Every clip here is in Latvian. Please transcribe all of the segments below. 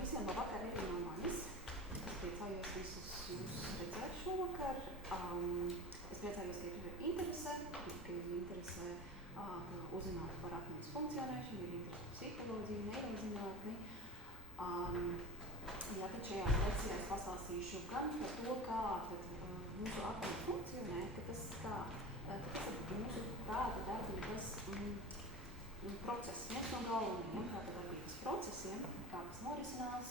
visiem labvakar arī no manis. Es priecājos visus jūs redzēt šovakar. Es priecājos, ka ir interese, uzzināt par atmiņas funkcionēšanu, ir interese par psiholoģiju, neirozinātni. Tad šajā lekcijā es pastāstīšu gan par to, kā mūsu atmiņa funkcionē, ka tas ir mūsu prāta darbības process, viens no galvenajiem prāta darbības procesiem, kā tas norisinās.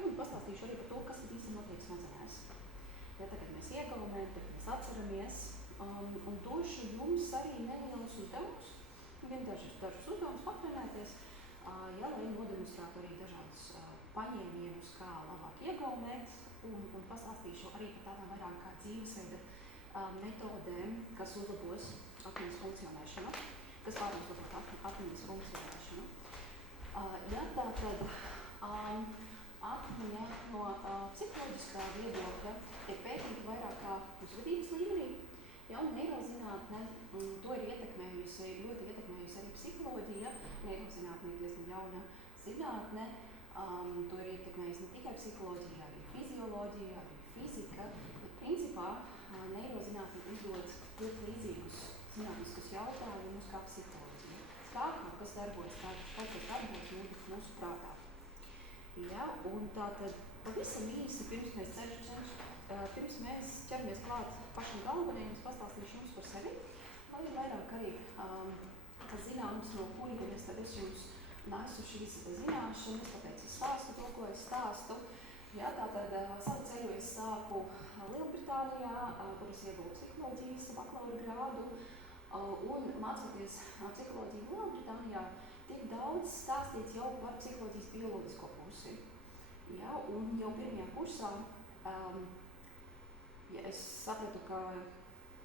Un pastāstīšu arī par to, kas tad īsti notiek smadzenēs. Tagad mēs iegaumējam, tagad mēs atceramies, un došu jums arī nelielus uzdevumus, dažus uzdevumus patrenēties, lai nodemonstrētu arī dažādus paņēmienus, kā labāk iegaumēt, un pastāstīšu arī par tādām vairāk kā dzīvesveida metodēm, kas uzlabos atmiņas funkcionēšanu, kas var uzlabot atmiņas funkcionēšanu. Tātad atmiņa no psiholoģiskā viedokļa tiek pētīta vairāk kā uzvedības līmenī, un neirozinātne to ir ļoti ietekmējusi arī psiholoģija. Neirozinātne ir diezgan jauna zinātne, to ir ietekmējusi ne tikai psiholoģija, arī fizioloģija, arī fizika. Principā neirozinātne uzdod ļoti līdzīgus zinātniskus jautājumus kā psiholoģija. Kaut kas darbojas mūsu prātā. Un tātad pavisam īsi, pirms mēs ķeramies klāt pašam galvenajam, es pastāstīšu jums par sevi, lai vairāk arī zināms, no kuriem es jums nesu šīs zināšanas, tāpēc es stāstu to, ko es stāstu. Tātad savu ceļu es sāku Lielbritānijā, kur es ieguvu psiholoģijas bakalaura grādu, un mācoties psiholoģiju Lielbritānijā, tiek daudz stāstīts jau par psiholoģijas bioloģisko pusi. Un jau pirmajā kursā es sapratu, ka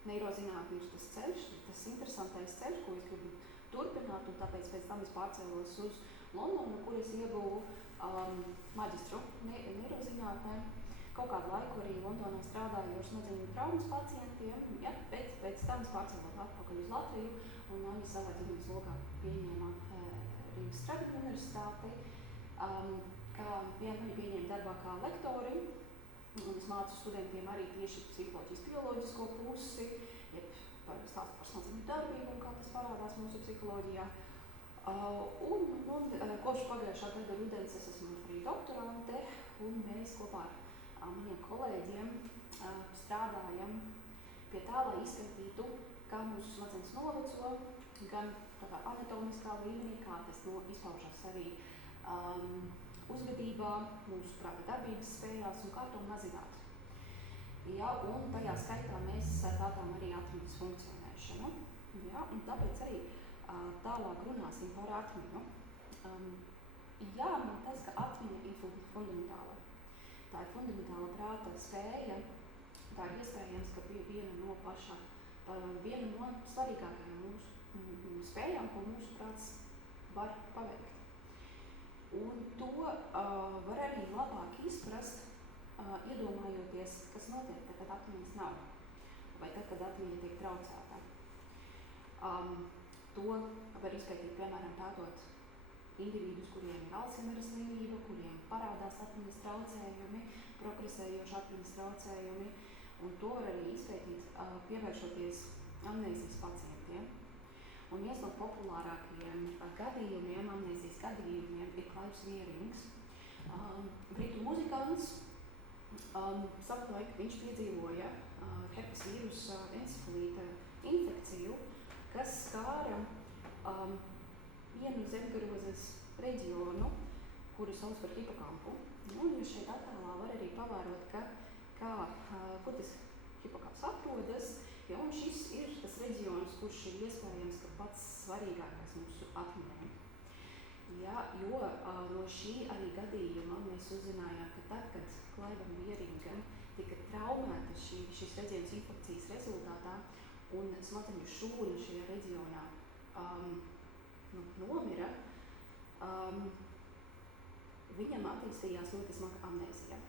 neirozinātne ir tas ceļš, tas interesantais ceļš, ko es gribu turpināt, un tāpēc pēc tam es pārcēlos uz Londonu, kur es ieguvu maģistru neirozinātnē. Kaut kādu laiku arī Londonā strādāju ar smadzeņu traumas pacientiem, pēc tam es pārcēlos atpakaļ uz Latviju, un mani savā ģimenes lokā pieņēma Rīgas Stradiņu universitāti, kā mani pieņēma darbā kā lektori, un es mācu studentiem arī tieši psiholoģijas bioloģisko pusi, stāstu par smadzeņu darbību, kā tas parādās mūsu psiholoģijā. Kopš pagājušā gada rudens es esmu arī doktorante, un mēs kopā ar maniem kolēģiem strādājam pie tā, lai izskatītu, kā mūsu smadzenes noveco, gan tādā anatomiskā līmenī, kā tas izpaužas arī uzvedībā, mūsu prāta darbības spējās un kā to mazināt. Un tajā skaitā mēs pētām arī atmiņas funkcionēšanu. Un tāpēc arī tālāk runāsim par atmiņu. Jāmin tas, ka atmiņa ir fundamentāla. Tā ir fundamentāla prāta spēja. Tā ir iespējams, ka viena no svarīgākajām mūsu spējām, ko mūsu prāts var paveikt. Un to var arī labāk izprast, iedomājoties, kas notiek tad, kad atmiņas nav, vai tad, kad atmiņa tiek traucēta. To var izpētīt, piemēram, pētot individus, kuriem ir Alzheimera slimība, kuriem parādās atmiņas traucējumi, progresējoši atmiņas traucējumi, un to var arī izpētīt, pievēršoties amnēzijas pacientiem. Un viens no populārākajiem gadījumiem, amnēzijas gadījumiem, ir Clives Vierings. Britu muzikants, savulaik viņš piedzīvoja herpes vīrusa encefalīta infekciju, kas skāra vienu zemkarozes reģionu, kuru sauc par hipokampu. Un jūs šeit attēlā var arī pavērot, kur tas hipokamps atrodas, un šis ir tas reģions, kurš ir iespējams pats svarīgākais mūsu atmiņai. Jo no šī arī gadījuma mēs uzzinājām, ka tad, kad Cliveam Vieringam tika traumēta šis reģions infekcijas rezultātā un smadzeņu šūna šajā reģionā nomira, viņam attīstījās ļoti smaga amnēzija.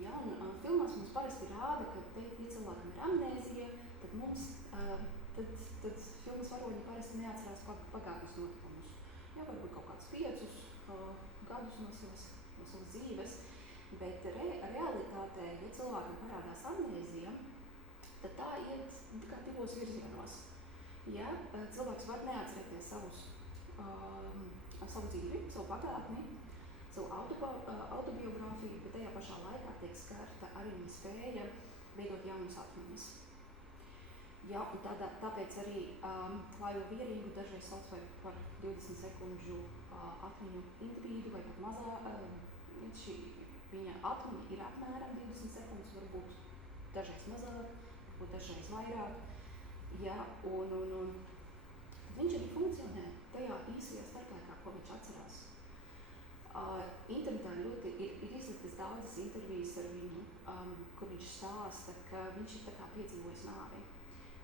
Un filmās mums parasti rāda, ka ja cilvēkam ir amnēzija, tad filmas varoņi parasti neatcerās pagātnes notikumus. Varbūt kaut kādus 5 gadus no savas dzīves, bet realitātē, ja cilvēkam parādās amnēzija, tad tā iet divos virzienos. Ja cilvēks var neatcerēties savu dzīvi, savu pagātni, savu autobiogrāfiju, bet tajā pašā laikā tiek skarta arī viņa spēja veidot jaunas atmiņas. Ja, un tāpēc arī klājo vierību dažreiz sauc par 20 sekundžu atmiņu individu vai pat mazā. Viņa atmiņa ir apmēram 20 sekundes, varbūt dažreiz mazāk, varbūt dažreiz vairāk. Ja, un viņš arī funkcionē tajā īsajā starplaikā, ko viņš atcerās. Internetā ļoti ir izliktas daudzas intervijas ar viņu, kur viņš stāsta, ka viņš ir tā kā piedzīvojis nāvi.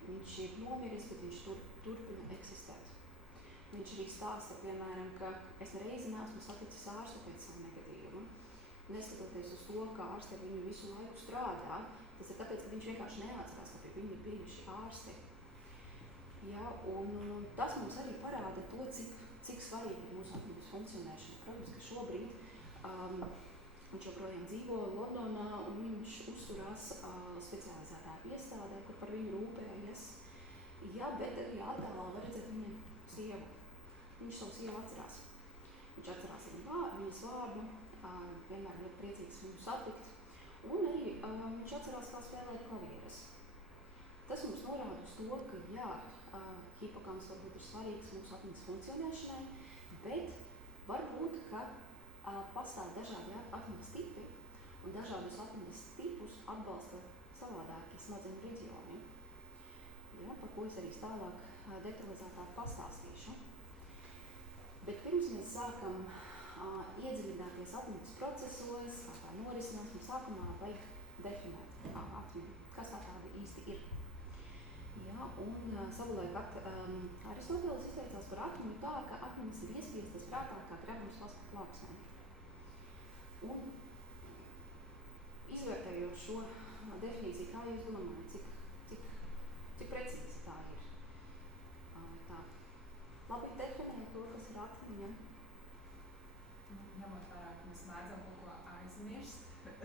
Viņš ir nomiris, bet viņš turpina eksistēt. Viņš arī stāsta, piemēram, ka es nereizi neesmu saticis ārstu pēc savu negadījumu. Neskatoties uz to, ka ārsti ar viņu visu laiku strādā, tas ir tāpēc, ka viņš vienkārši neatcerās, ka pie viņu ir bijuši ārsti. Ja, un tas mums arī parāda to, cik svarīgi ir mūsu atmiņas funkcionēšana. Protams, ka šobrīd viņš joprojām dzīvo Londonā un viņš uzturās specializētā iestādē, kur par viņu rūpējas. Ja, bet arī attēlā var redzēt viņa sievu. Viņš savu sievu atcerās. Viņš atcerās viņas vārdu, vienmēr ļoti priecīgs viņu satikt. Un arī viņš atcerās, kā spēlēt klavieres. Tas mums norāda uz to, ka jā, hipokams varbūt ir svarīgs mūsu atmiņas funkcionēšanai, bet varbūt, ka pastāv dažādi atmiņas tipi, un dažādus atmiņas tipus atbalsta savādāki smadzeņu reģioni, ja, par ko es arī tālāk detalizētāk pastāstīšu. Bet pirms mēs sākam iedziļināties atmiņas procesos, kā tā norisinās, un sākumā vajag definēt atmiņu, kas tā tāda īsti ir. Ja, un savulaik Aristoteles izteicās par atmiņu tā, ka atmiņas ir iespiestas prātā kā grebums valsts plāksnē. Un izvērtējot šo definīciju, kā jūs domājat, cik precīzi tā ir? Tā labi definēt to, kas ir atmiņa. Ņemot vērā, ka mēs mēdzam kaut ko aizmirst, bet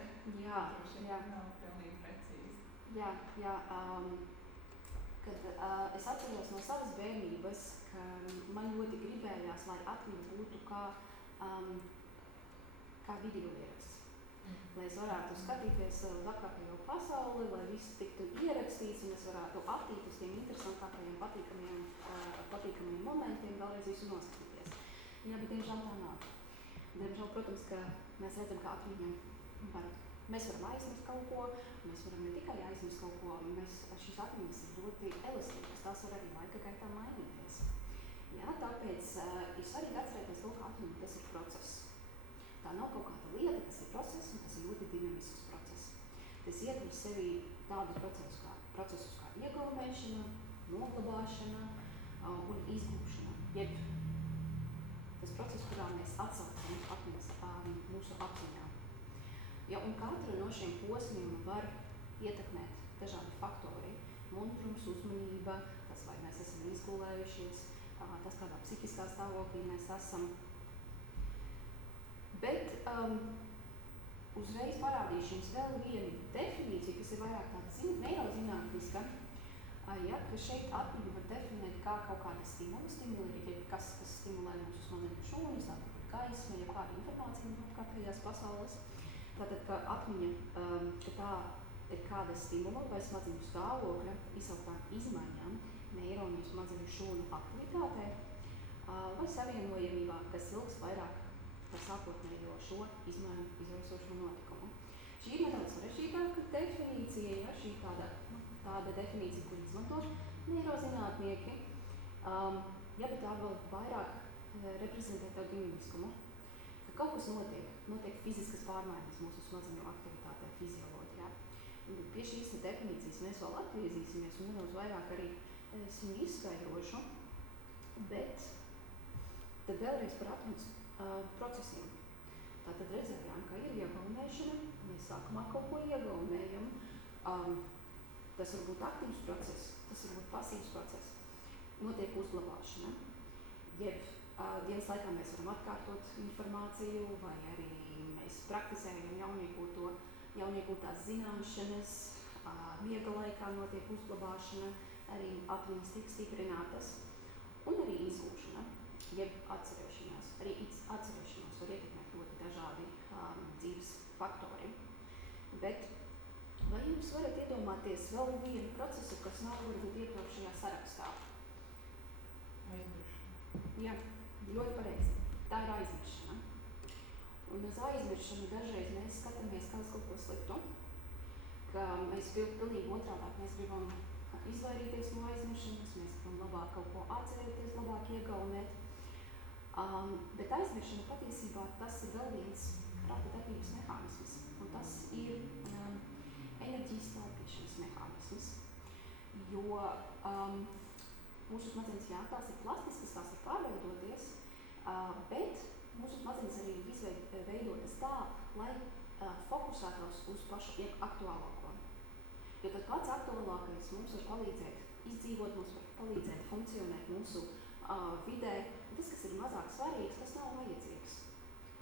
nav pilnīgi precīzi. Jā, kad es atceros no savas bērnības, ka man ļoti gribējās, lai atmiņa būtu kā video ieraksts. Lai es varētu skatīties uz apkārtējo pasauli, lai viss tiktu ierakstīts un es varētu attīt uz tiem interesantākajiem, patīkamiem momentiem, vēlreiz visu noskatīties. Jā, bet diemžēl tā nav. Diemžēl, protams, ka mēs redzam, ka atmiņa mēs varam aizmirst kaut ko, mēs varam ne tikai aizmirst kaut ko, šīs atmiņas ir ļoti elastīgas, tās var arī laika gaitā mainīties. Jā, tāpēc ir svarīgi atcerēties to, ka atmiņa tas ir process. Tā nav kaut kāda lieta, tas ir process, un tas ir ļoti dinamisks process. Tas ietver sevi tādus procesus kā iegaumēšana, noglabāšana un izgūšana. Jeb tas process, kurā mēs atsaucam atmiņas mūsu apziņā. Ja, un katra no šiem posmiem var ietekmēt dažādi faktori. Muntrums, uzmanība, tas, vai mēs esam izgulējušies, tas, kādā psihiskā stāvoklī mēs esam. Bet uzreiz parādīšu jums vēl vienu definīciju, kas ir vairāk tāda neirozinātniska, ja, ka šeit atmiņu var definēt kā kaut kāda stimuli, kas stimulē mūsu smadzeņu šūnas, tātad gaisma, ja kāda informācija no apkārtējās pasaules. Tātad, ka atmiņa, ka tā ir kāda stimula vai smadzeņu stāvokļa izsauktām izmaiņām neironu smadzeņu šūnu aktivitātē vai savienojamībā, kas ilgs vairāk par sākotnējo šo izmaiņu izraisošo notikumu. Šī ir nedaudz sarežģītāka definīcija, ja, šī tāda definīcija, kur izmanto neirozinātnieki, ja, bet tā vēl vairāk reprezentē tādu dinamiskumu. Ka kaut kas notiek fiziskas pārmaiņas mūsu smadzeņu aktivitātē, fizioloģijā. Un pie šīs definīcijas mēs vēl atgriezīsimies un nedaudz vairāk arī es viņu izskaidrošu, bet tad vēlreiz par atmiņas procesiem. Tātad redzējām, ka ir iegaumēšana, mēs sākumā kaut ko iegaumējam. Tas var būt aktīvs process, tas var būt pasīvs process. Notiek uzglabāšana, jeb Dienas laikā mēs varam atkārtot informāciju, vai arī mēs praktizējam jauniegūtās zināšanas, miega laikā notiek uzglabāšana, arī atmiņas tiek stiprinātas, un arī izgūšana, jeb atcerēšanās. Arī atcerēšanos var ietekmēt ļoti dažādi dzīves faktori. Bet vai jūs varat iedomāties vēl vienu procesu, kas nav varbūt iekļauts šajā sarakstā? Aizmiršana. Jā, ļoti pareizi. Tā ir aizmiršana. Un uz aizmiršanu dažreiz mēs skatāmies kā uz kaut ko sliktu, ka mēs pilnīgi otrādāk mēs gribam izvairīties no aizmiršanas, mēs gribam labāk kaut ko atcerēties, labāk iegaumēt. Bet aizmiršana patiesībā tas ir vēl viens prāta darbības mehānisms, un tas ir enerģijas taupīšanas mehānisms, jo mūsu smadzenes, jā, tās ir plastiskas, tās ir pārveidoties, bet mūsu smadzenes arī ir izveidotas tā, lai fokusētos uz pašu aktuālāko. Jo tas pats aktuālākais mums var palīdzēt izdzīvot, mums var palīdzēt funkcionēt mūsu vidē, un tas, kas ir mazāk svarīgs, tas nav vajadzīgs.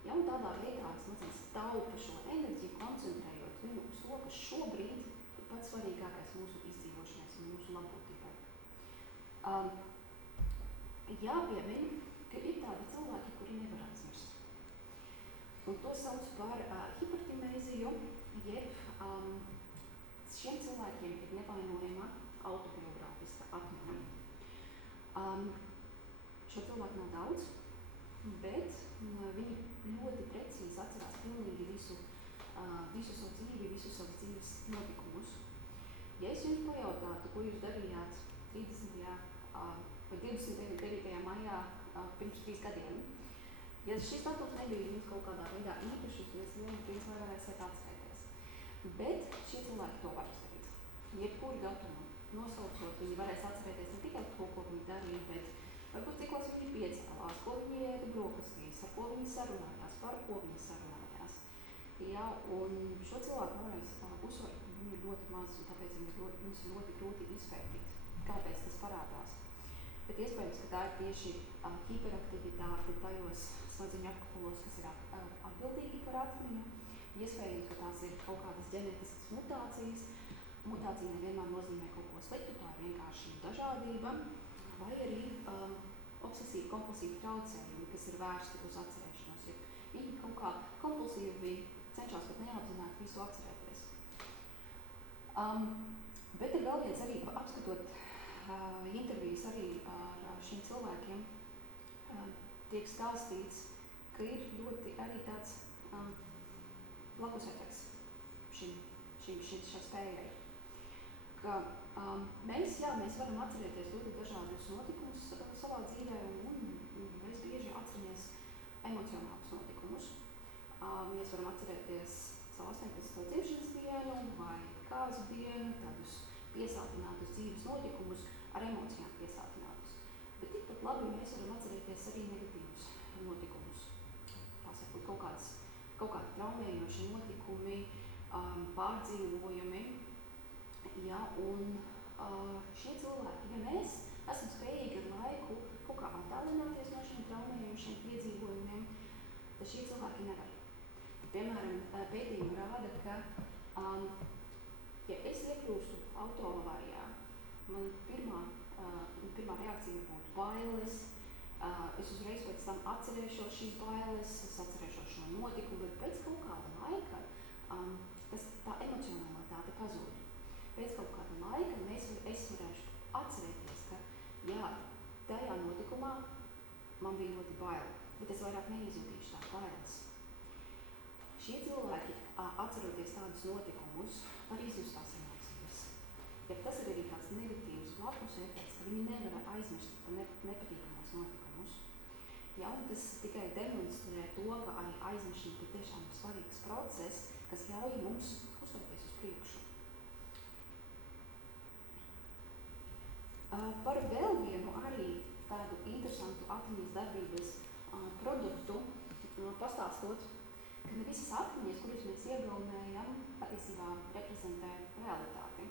Ja, un tādā veidā smadzenes taupa šo enerģiju, koncentrējot viņu uz to, kas šobrīd ir pats svarīgākais mūsu izdzīvošanai un mūsu labklājībai. Jāpiemin, ka ir tādi cilvēki, kuri nevar aizmirst. Un to sauc par hipertimēziju, jeb šiem cilvēkiem ir nevainojama autobiogrāfiska atmiņa. Šo cilvēku nav daudz, bet viņi ļoti precīzi atcerās pilnīgi visu savu dzīvi, visu savas dzīves notikumus. Ja es jums pajautātu, ko jūs darījāt 30. vai 29. maijā pirms 3 gadiem, ja šis datums nebija jums kaut kādā veidā īpašs, jūs nevarēsiet atcerēties. Bet šie cilvēki to var izdarīt. Jebkuru datumu nosaucot, viņi varēs atcerēties ne tikai to, ko viņi darīja, bet varbūt cikos viņi piecēlās, ko viņi ēda brokastīs, ar ko viņi sarunājās, par ko viņi sarunājās. Jā, un šo cilvēku vēlreiz uzsver, viņi ir ļoti maz, un tāpēc mums ir ļoti grūti izpētīt, kāpēc tas parādās. Bet iespējams, ka tā ir tieši hiperaktivitāte tajos smadzeņu apkabalos, kas ir atbildīgi par atmiņu. Iespējams, ka tās ir kaut kādas ģenētiskas mutācijas. Mutācija nevienmēr nozīmē kaut ko sliktu, tā ir vienkārši dažādība. Vai arī obsesīvi kompulsīvi traucējumi, kas ir vērsti uz atcerēšanos. Ja viņi kaut kā kompulsīvi cenšas pat neapzināti visu atcerēties. Bet ir vēl viens arī, apskatot intervijas arī ar šiem cilvēkiem, tiek stāstīts, ka ir ļoti arī tāds blakus efekts šai spējai. Ka mēs varam atcerēties ļoti dažādus notikumus savā dzīvē, un mēs bieži atceramies emocionālus notikumus. Mēs varam atcerēties savu 18. dzimšanas dienu vai kāzu dienu, tādus piesātinātus dzīves notikumus, ar emocijām piesātinātus. Bet tikpat labi mēs varam atcerēties arī negatīvus notikumus. Tās varbūt kaut kādi traumējoši notikumi, pārdzīvojumi. Ja, un šie cilvēki, ja mēs esam spējīgi ar laiku kaut kā attālināties no šiem traumējošiem piedzīvojumiem, tad šie cilvēki nevar. Piemēram, pētījumi rāda, ka ja es iekļūstu autoavārijā, man pirmā reakcija būtu bailes, es uzreiz pēc tam atcerēšos šīs bailes, es atcerēšos šo notikumu, bet pēc kaut kāda laika tā emocionalitāte pazūd. Pēc kaut kāda laika es varēšu atcerēties, ka jā, tajā notikumā man bija ļoti baili, bet es vairāk neizjutīšu tās bailes. Šie cilvēki, atceroties tādus notikumus, var izjust tās emocijas. Ja tas ir arī tāds negatīvs blakus efekts, ka viņi nevar aizmirst nepatīkamos notikumus. Ja, un tas tikai demonstrē to, ka arī aizmiršana tiešām ir svarīgs process, kas ļauj mums uzstāties uz priekšu. Par vēl vienu arī tādu interesantu atmiņas darbības produktu pastāstot, ka ne visas atmiņas, kuras mēs iegaumējam, patiesībā reprezentē realitāti.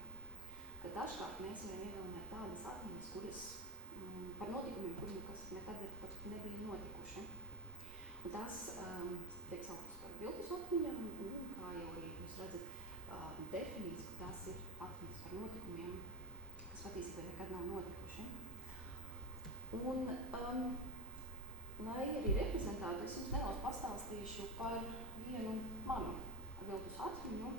Ka dažkārt mēs varam iegaumēt tādas atmiņas, kuras par notikumiem, kuri nekad pat nebija notikuši. Un tas tiek sauktas par viltus atmiņām, un kā jau arī jūs redzat, definīts, ka tās ir atmiņas par notikumiem, kas patiesībā nekad nav notikuši. Un, lai arī reprezentētu, es jums nedaudz pastāstīšu par vienu manu viltus atmiņu.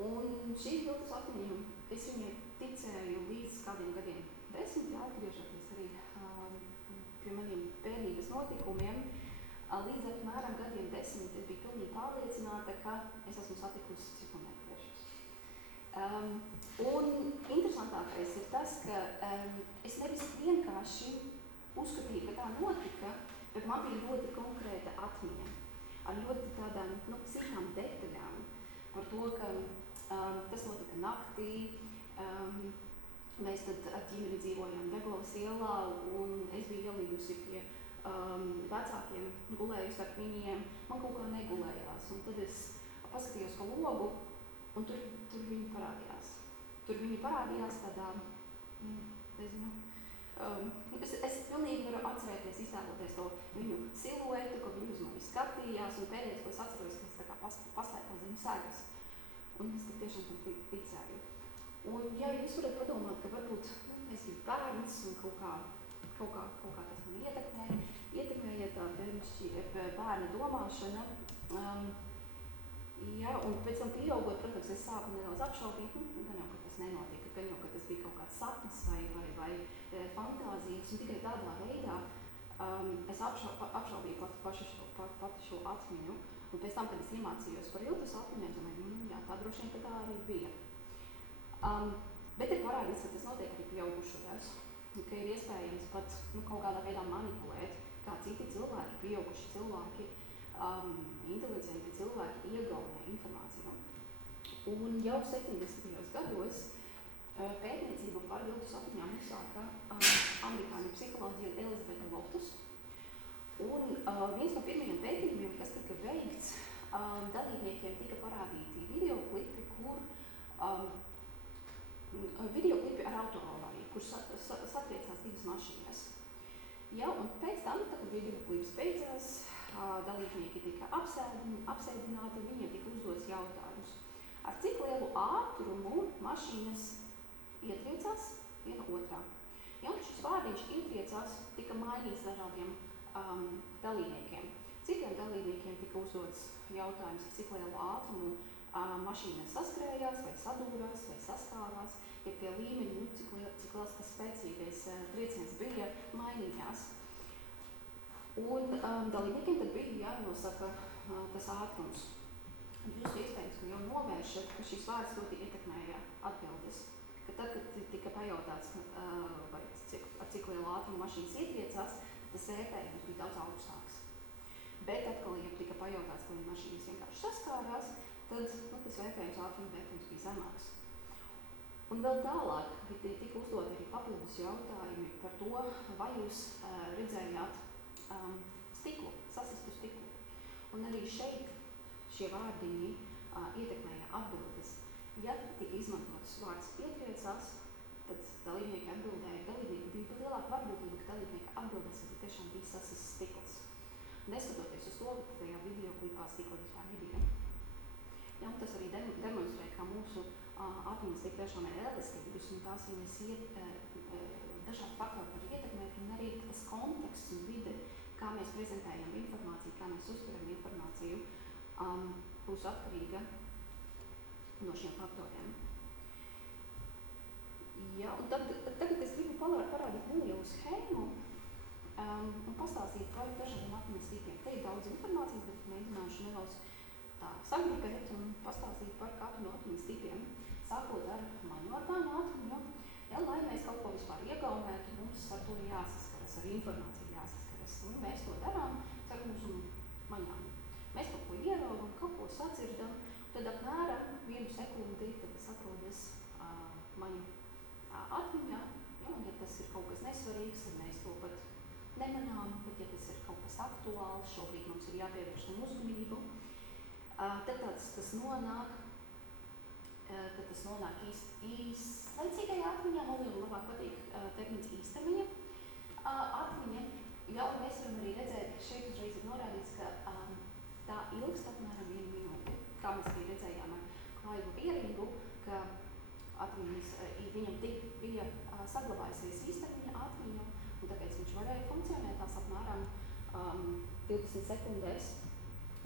Un šī viltus atmiņa, es viņai ticēju līdz kādiem gadiem 10, atgriežoties arī pie maniem bērnības notikumiem. Līdz apmēram gadiem 10 es biju pilnīgi pārliecināta, ka es esmu satikusi psihometriešus. Un interesantākais ir tas, ka es nevis vienkārši uzskatīju, ka tā notika, bet man bija ļoti konkrēta atmiņa ar ļoti tādām citām detaļām par to, ka tas notika naktī. Mēs tad ar ģimeni dzīvojām Degolas ielā, un es biju ielījusi pie vecākiem, gulējusi ar viņiem, man kaut kā negulējās. Un tad es paskatījos pa logu, un tur viņi parādījās. Tur viņi parādījās tādā, nezinu, es pilnīgi varu atcerēties, iztēloties to viņu siluetu, ka viņi uz mani skatījās, un pēdējais, ko es atceros, ka es tā kā paslēpos zem segas. Un es tiešām tam ticēju. Un ja jūs varat padomāt, ka varbūt es biju bērns un kaut kā tas man ietekmēja tā bērna domāšana. Un pēc tam pieaugot, protams, es sāku nedaudz apšaubīt, gan jau, ka tas nenotika, gan jau, ka tas bija kaut kāds sapnis vai fantāzijas, un tikai tādā veidā es apšaubīju pati šo atmiņu. Un pēc tam, kad es iemācījos par viltus atmiņām, domāju, jā, tā droši vien, ka tā arī bija. Bet ir parādīts, ka tas notiek arī pieaugušajos, ka ir iespējams pat kaut kādā veidā manipulēt, kā citi cilvēki, pieauguši cilvēki, inteliģenti cilvēki iegaumē informāciju. Un jau 70. gados pētniecību par viltus atmiņām uzsāka amerikāņu psiholoģija Elizabete Loftus. Un viens no pirmajiem pētījumiem, kas tika veikts, dalībniekiem tika parādīti videoklipi, videoklipi ar autoavāriju, kur satriecās divas mašīnas. Ja, un pēc tam, kad videoklips beidzās, dalībnieki tika apsēdināti, viņiem tika uzdots jautājums. Ar cik lielu ātrumu mašīnas ietriecās viena otrā? Ja, un šis vārdiņš ietriecās tika mainīts dažādiem dalībniekiem. Citiem dalībniekiem tika uzdots jautājums, cik lielu ātrumu mašīnas saskrējās, vai sadūrās, vai saskārās, ja tie līmeņi, cik liels tas spēcīgais trieciens bija, mainījās. Un dalībniekiem tad bija jānosaka tas ātrums. Jūs iespējams, ka jau novēršat, ka šis vārds ļoti ietekmēja atbildes. Ka tad, kad tika pajautāts, vai ar cik lielu ātrumu mašīnas ietriecās, tas vērtējums bija daudz augstāks. Bet atkal, ja tika pajautāts, ka mašīnas vienkārši saskārās, tad tas vērtējums, ātruma vērtējums bija zemāks. Un vēl tālāk tika uzdot arī papildus jautājumi par to, vai jūs redzējāt stiklu, sasistu stiklu. Un arī šeit šie vārdiņi ietekmēja atbildes. Ja tika izmantots vārds ietriecās, tad dalībnieki atbildēja, bija lielāka varbūtība, ka dalībnieki atbildēs, ka tiešām bija sasists stikls. Neskatoties uz to, ka tajā videoklipā stikla vispār nebija. Ja, un tas arī demonstrē, ka mūsu atmiņas tik tiešām ir elastīgas, un tās viņas dažādi faktori var ietekmēt, un arī tas konteksts un vide, kā mēs prezentējam informāciju, kā mēs uztveram informāciju, būs atkarīga no šiem faktoriem. Ja, un tagad es gribu parādīt nelielu schēmu un pastāstīt par dažādiem atmiņas tipiem. Te ir daudz informācijas, bet mēģināšu nedaudz tā sagrupēt un pastāstīt par katru no atmiņas tipiem. Sākot ar maņu orgānu atmiņu, ja, lai mēs kaut ko vispār iegaumētu, mums ar to jāsaskaras, ar informāciju jāsaskaras. Un mēs to darām ar mūsu maņām. Mēs kaut ko ieraugam, kaut ko sadzirdam, tad apmēram 1 sekundi tad tas atrodas maņu atmiņā, ja, un ja tas ir kaut kas nesvarīgs, tad mēs to pat nemanām, bet ja tas ir kaut kas aktuāls, šobrīd mums ir jāpievērš tam uzmanību, tad tas nonāk tad tas nonāk īslaicīgajā atmiņā. Man labāk patīk termins īstermiņa atmiņa. Jā, un mēs varam arī redzēt, ka šeit uzreiz ir norādīts, ka tā ilgst apmēram 1 minūti. Kā mēs arī redzējām ar Klaivu Vierīgu, ka viņam tik bija saglabājusies īstermiņa atmiņu, un tāpēc viņš varēja funkcionēt tās apmēram 20 sekundēs.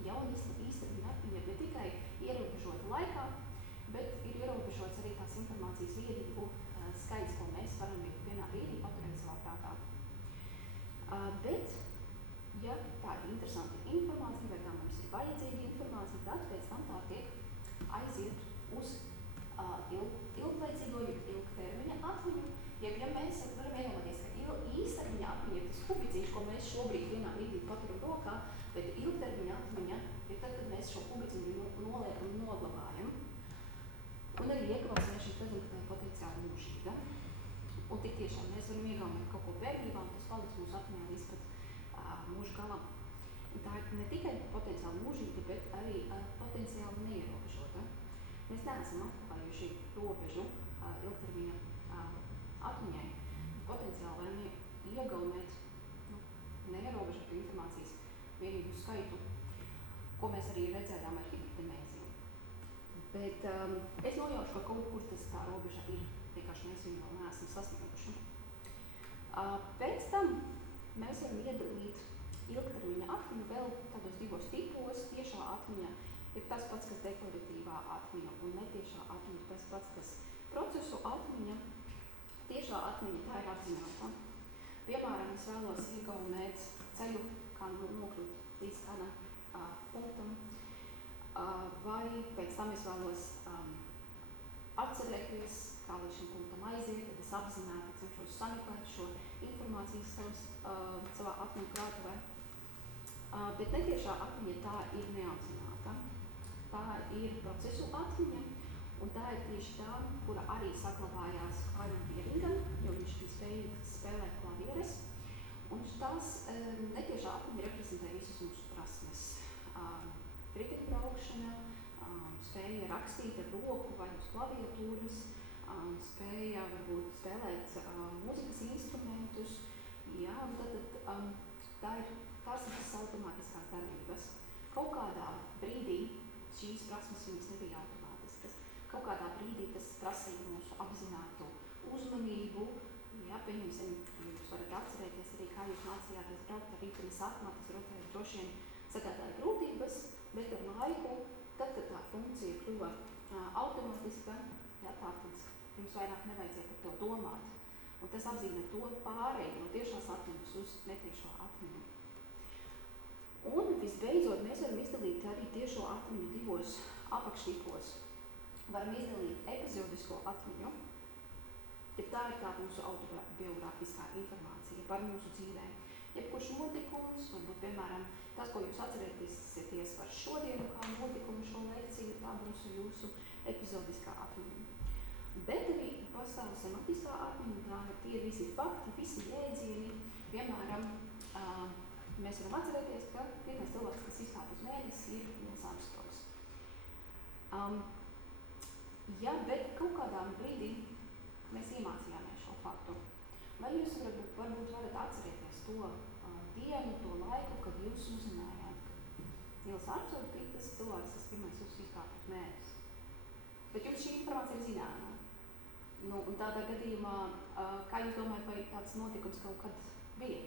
Ja, un īstermiņa atmiņa ir ne tikai ierobežota laikā, bet ir ierobežots arī tās informācijas vienību skaits, ko mēs varam vienā brīdī paturēt savā prātā. Bet, ja tā ir interesanta informācija, vai tā mums ir vajadzīga informācija, tad pēc tam tā tiek aiziet uz ilglaicīgo, ilgtermiņa atmiņu. Ja mēs varam iedomāties, ka īstermiņa atmiņa ir tas kubiciņš, ko mēs šobrīd vienā brīdī paturam rokā, bet ilgtermiņa atmiņa ir tad, kad mēs šo kubiciņu noliekam un noglabājam. Un arī ieklausīšanās redzam, ka tā ir potenciāli mūžīga. Un tik tiešām mēs varam iegaumēt kaut ko bērnībā, un tas paliks mūsu atmiņā līdz pat mūža galam. Un tā ir ne tikai potenciāli mūžīga, bet arī potenciāli neierobežota. Mēs neesam atklājuši robežu ilgtermiņa atmiņai. Potenciāli varam iegaumēt neierobežotu informācijas vienību skaitu, ko mēs arī redzējām ar hipertemēziju. Bet es nojaušu, ka kaut kur tas tā robeža ir. Vienkārši mēs viņu vēl neesam sasnieguši. Pēc tam mēs varam iedalīt ilgtermiņa atmiņu vēl tādos 2 tipos. Tiešā atmiņa ir tas pats, kas deklaratīvā atmiņa, un netiešā atmiņa ir tas pats, kas procesu atmiņa. Tiešā atmiņa tā ir apzināta. Piemēram, es vēlos iegaumēt ceļu, kā nokļūt līdz kādam punktam, vai pēc tam es vēlos atcerēties, kā līdz šim punktam aiziet, tad es apzināti cenšos sameklēt šo informāciju savā atmiņu krātuvē. Bet netiešā atmiņa tā ir neapzināta. Tā ir procesu atmiņa, un tā ir tieši tā, kura arī saglabājās Klaivam Vierīgam, jo viņš bija spējīgs spēlēt klavieres. Un tās netiešā atmiņa reprezentē visas mūsu prasmes. Riteņbraukšana, spēja rakstīt ar roku vai uz klaviatūras, spēja varbūt spēlēt mūzikas instrumentus. Jā, un tad tās ir automātiskās darbības. Kaut kādā brīdī šīs prasmes viņas nebija automātiskas. Kaut kādā brīdī tas prasīja mūsu apzinātu uzmanību. Jā, pieņemsim, jūs varat atcerēties arī, kā jūs mācījāties braukt ar riteņa sākumā, tas droši vien sagādāja grūtības, bet ar laiku, tad, kad tā funkcija kļuva automātiska, jā, tātad jums vairāk nevajadzēja par to domāt. Un tas apzīmē to pārēju no tiešās atmiņas uz netiešo atmiņu. Un visbeidzot, mēs varam izdalīt arī tiešo atmiņu 2 apakštipos. Varam izdalīt epizodisko atmiņu, ja tā ir tā mūsu autobiogrāfiskā informācija par mūsu dzīvēm. Jebkurš notikums, varbūt, piemēram, tas, ko jūs atcerēties par šodienu kā notikumu šo lekciju, tā būs jūsu epizodiskā atmiņa. Bet arī pastāv sematiskā atmiņa, tie ir visi fakti, visi jēdzieni. Piemēram, mēs varam atcerēties, ka pirmais cilvēks, kas izkāpa uz Mēnesi, ir Nils Armstrongs. Ja, bet kaut kādā brīdī mēs iemācījāmies šo faktu. Vai jūs varbūt varat atcerēties to dienu, to laiku, kad jūs uzzinājāt, ka Nils Armstrongs bija tas cilvēks, kas pirmais izkāpa uz Mēnesi. Bet jums šī informācija ir zināma. Un tādā gadījumā, kā jūs domājat, vai tāds notikums kaut kad bija?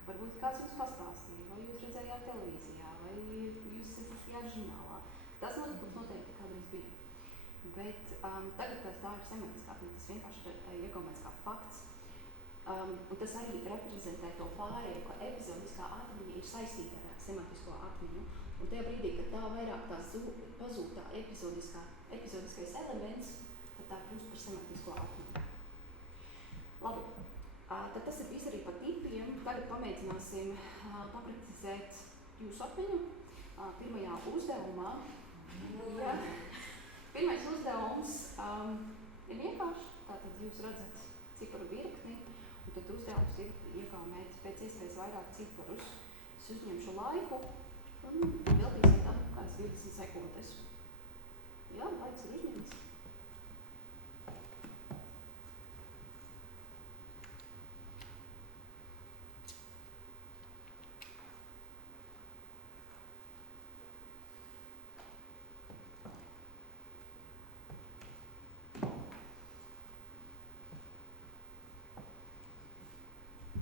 Ka varbūt kāds jums pastāstīja, vai jūs redzējāt televīzijā, vai jūs izlasījāt žurnālā. Tas notikums noteikti kādreiz bija. Bet tagad tā ir sematiskā atmiņa, tas vienkārši ir iegaumēts kā fakts. Un tas arī reprezentē to pārēju, ka epizodiskā atmiņa ir saistīta ar sematisko atmiņu. Un tajā brīdī, kad tā vairāk pazūd tā epizodiskais elements, tad tā kļūst par sematisko atmiņu. Labi, tad tas ir viss arī par tipiem. Tagad pamēģināsim papraktizēt jūsu atmiņu. Pirmajā uzdevumā. Ja, pirmais uzdevums ir vienkārši. Tātad jūs redzat ciparu virkni, un tad uzdevums ir iegaumēt pēc iespējas vairāk ciparus. Es uzņemšu laiku un veltīsim tam kādas 20 sekundes. Jā, laiks ir uzņemts.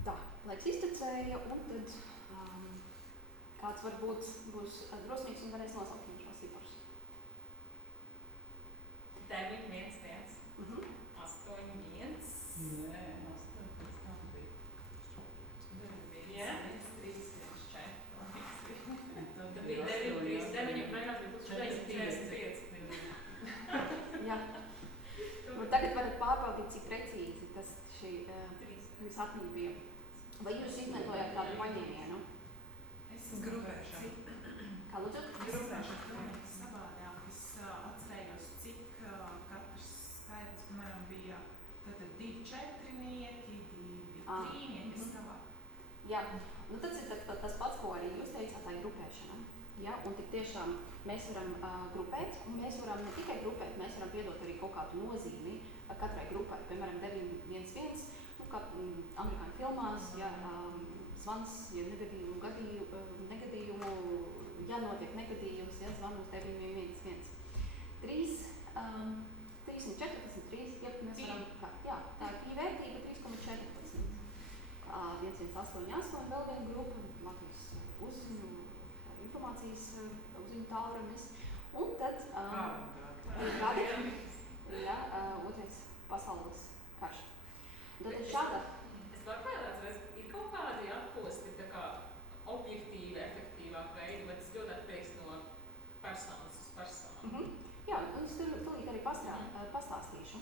Tā, laiks iztecēja, un tad kāds varbūt būs drosmīgs un varēs nosaukt viņš šos ciparus. 9, 1, 1. 8, 1. Nē, 8, pēc tam bija. 1, 3, 1, 4. Tad bija 9, 3, 9, vairāk bija 45. Jā. Un tagad varat pārbaudīt, cik precīzi tas šī visatmiņa bija. Vai jūs izmantojāt tādu paņēmienu? Es Grupēšanu. Kā lūdzu? Grupēšanu. Savādāk. Es atcerējos, cik katrs skaitlis, piemēram, bija tātad 2 četrinieki, 2 trīnieki savā. Jā, nu tas ir tas pats, ko arī jūs teicāt, tā ir grupēšana. Ja? Un tik tiešām mēs varam grupēt, un mēs varam ne tikai grupēt, mēs varam piedot arī kaut kādu nozīmi katrai grupai. Piemēram, 911, nu, kā amerikāņu filmās, ja zvans, ja negadījumu, ja notiek negadījums, ja zvan uz 911. 314, ja mēs varam, jā, tā ir pī vērtība 3,14. 1188 vēl viena grupa, Latvijas uzziņu, informācijas uzziņu tālrunis. Un tad ir gadi, ja, otrais pasaules karš. Tad šāda. Es varu pēdāt, ir kaut kādi atkosti tā kā objektīvi, efektīvāk veidi, vai tas ļoti attieks no personas uz personu? Jā, un es tūlīt arī pastāstīšu.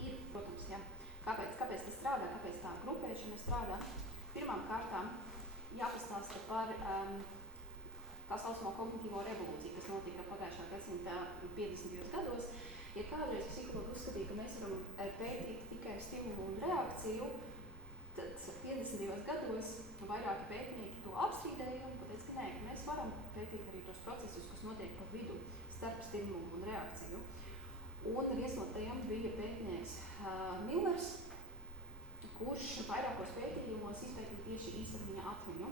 Ir, protams, jā, kāpēc tas strādā, kāpēc tā grupēšana strādā. Pirmām kārtām jāpastāsta par tā saucamo kognitīvo revolūciju, kas notika pagājušā gadsimta 50. gados. Ja kādreiz psihologi uzskatīja, ka mēs varam pētīt tikai stimulu un reakciju, tad 50. gados vairāki pētnieki to apstrīdēja un pateica, ka nē, ka mēs varam pētīt arī tos procesus, kas notiek pa vidu starp stimulu un reakciju. Un viens no tajiem bija pētnieks Millers, kurš vairākos pētījumos izpētīja tieši īstermiņa atmiņu,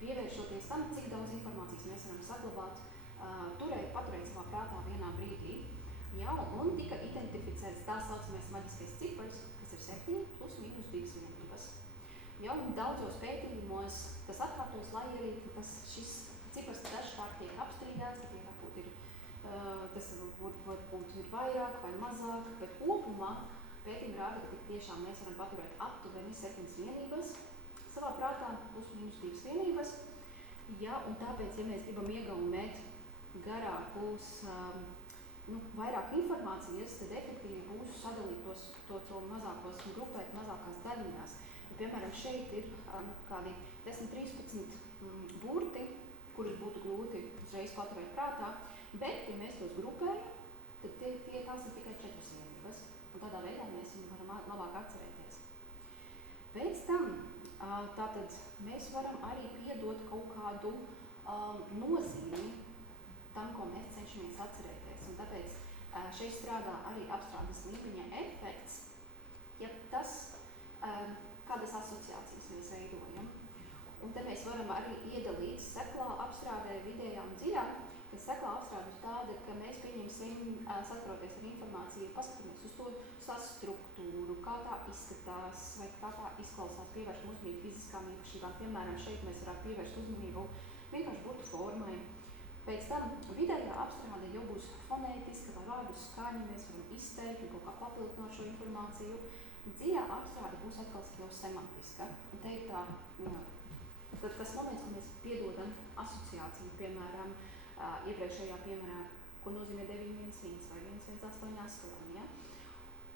pievēršoties tam, cik daudz informācijas mēs varam saglabāt, paturēt savā prātā vienā brīdī. Ja, un tika identificēts tā saucamais maģiskais cipars, kas ir 7 plus mīnus 2 vienības. Ja, un daudzos pētījumos tas atkārtos, lai arī šis cipars dažkārt tiek apstrīdēts, ka tie varbūt ir, tas varbūt ir vairāk vai mazāk, bet kopumā pētījumi rāda, ka tik tiešām mēs varam paturēt aptuveni 7 vienības savā prātā plus mīnus 2 vienības. Ja, un tāpēc, ja mēs gribam iegaumēt garākus, vairāk informācijas, tad efektīvi būs sadalīt to mazākos un grupēt mazākās daļiņās. Ja, piemēram, šeit ir kādi 10-13 burti, kurus būtu grūti uzreiz paturēt prātā, bet, ja mēs tos grupējam, tad tās ir tikai 4 vienības, un tādā veidā mēs viņu varam labāk atcerēties. Pēc tam, tātad mēs varam arī piedot kaut kādu nozīmi tam, ko mēs cenšamies atcerēties. Un tāpēc šeit strādā arī apstrādes līmeņa efekts, ja tas, kādas asociācijas mēs veidojam. Un te mēs varam arī iedalīt seklā apstrādē, vidējā un dziļā, ka seklā apstrāde ir tāda, ka mēs pieņemsim, saskaroties ar informāciju, paskatāmies uz to struktūru, kā tā izskatās, vai kā tā izklausās, pievēršam uzmanību fiziskām īpašībām. Piemēram, šeit mēs varētu pievērst uzmanību vienkārši burtu formai. Pēc tam vidējā apstrāde jau būs fonētiska vai vārdu skaņa, mēs varam izteikt un kaut kā papildināt šo informāciju. Dziļā apstrāde būs atkal jau semantiska. Un te ir tas moments, ko mēs piedodam asociāciju, piemēram, iepriekšējā piemērā, ko nozīmē 911 vai 1188. Ja?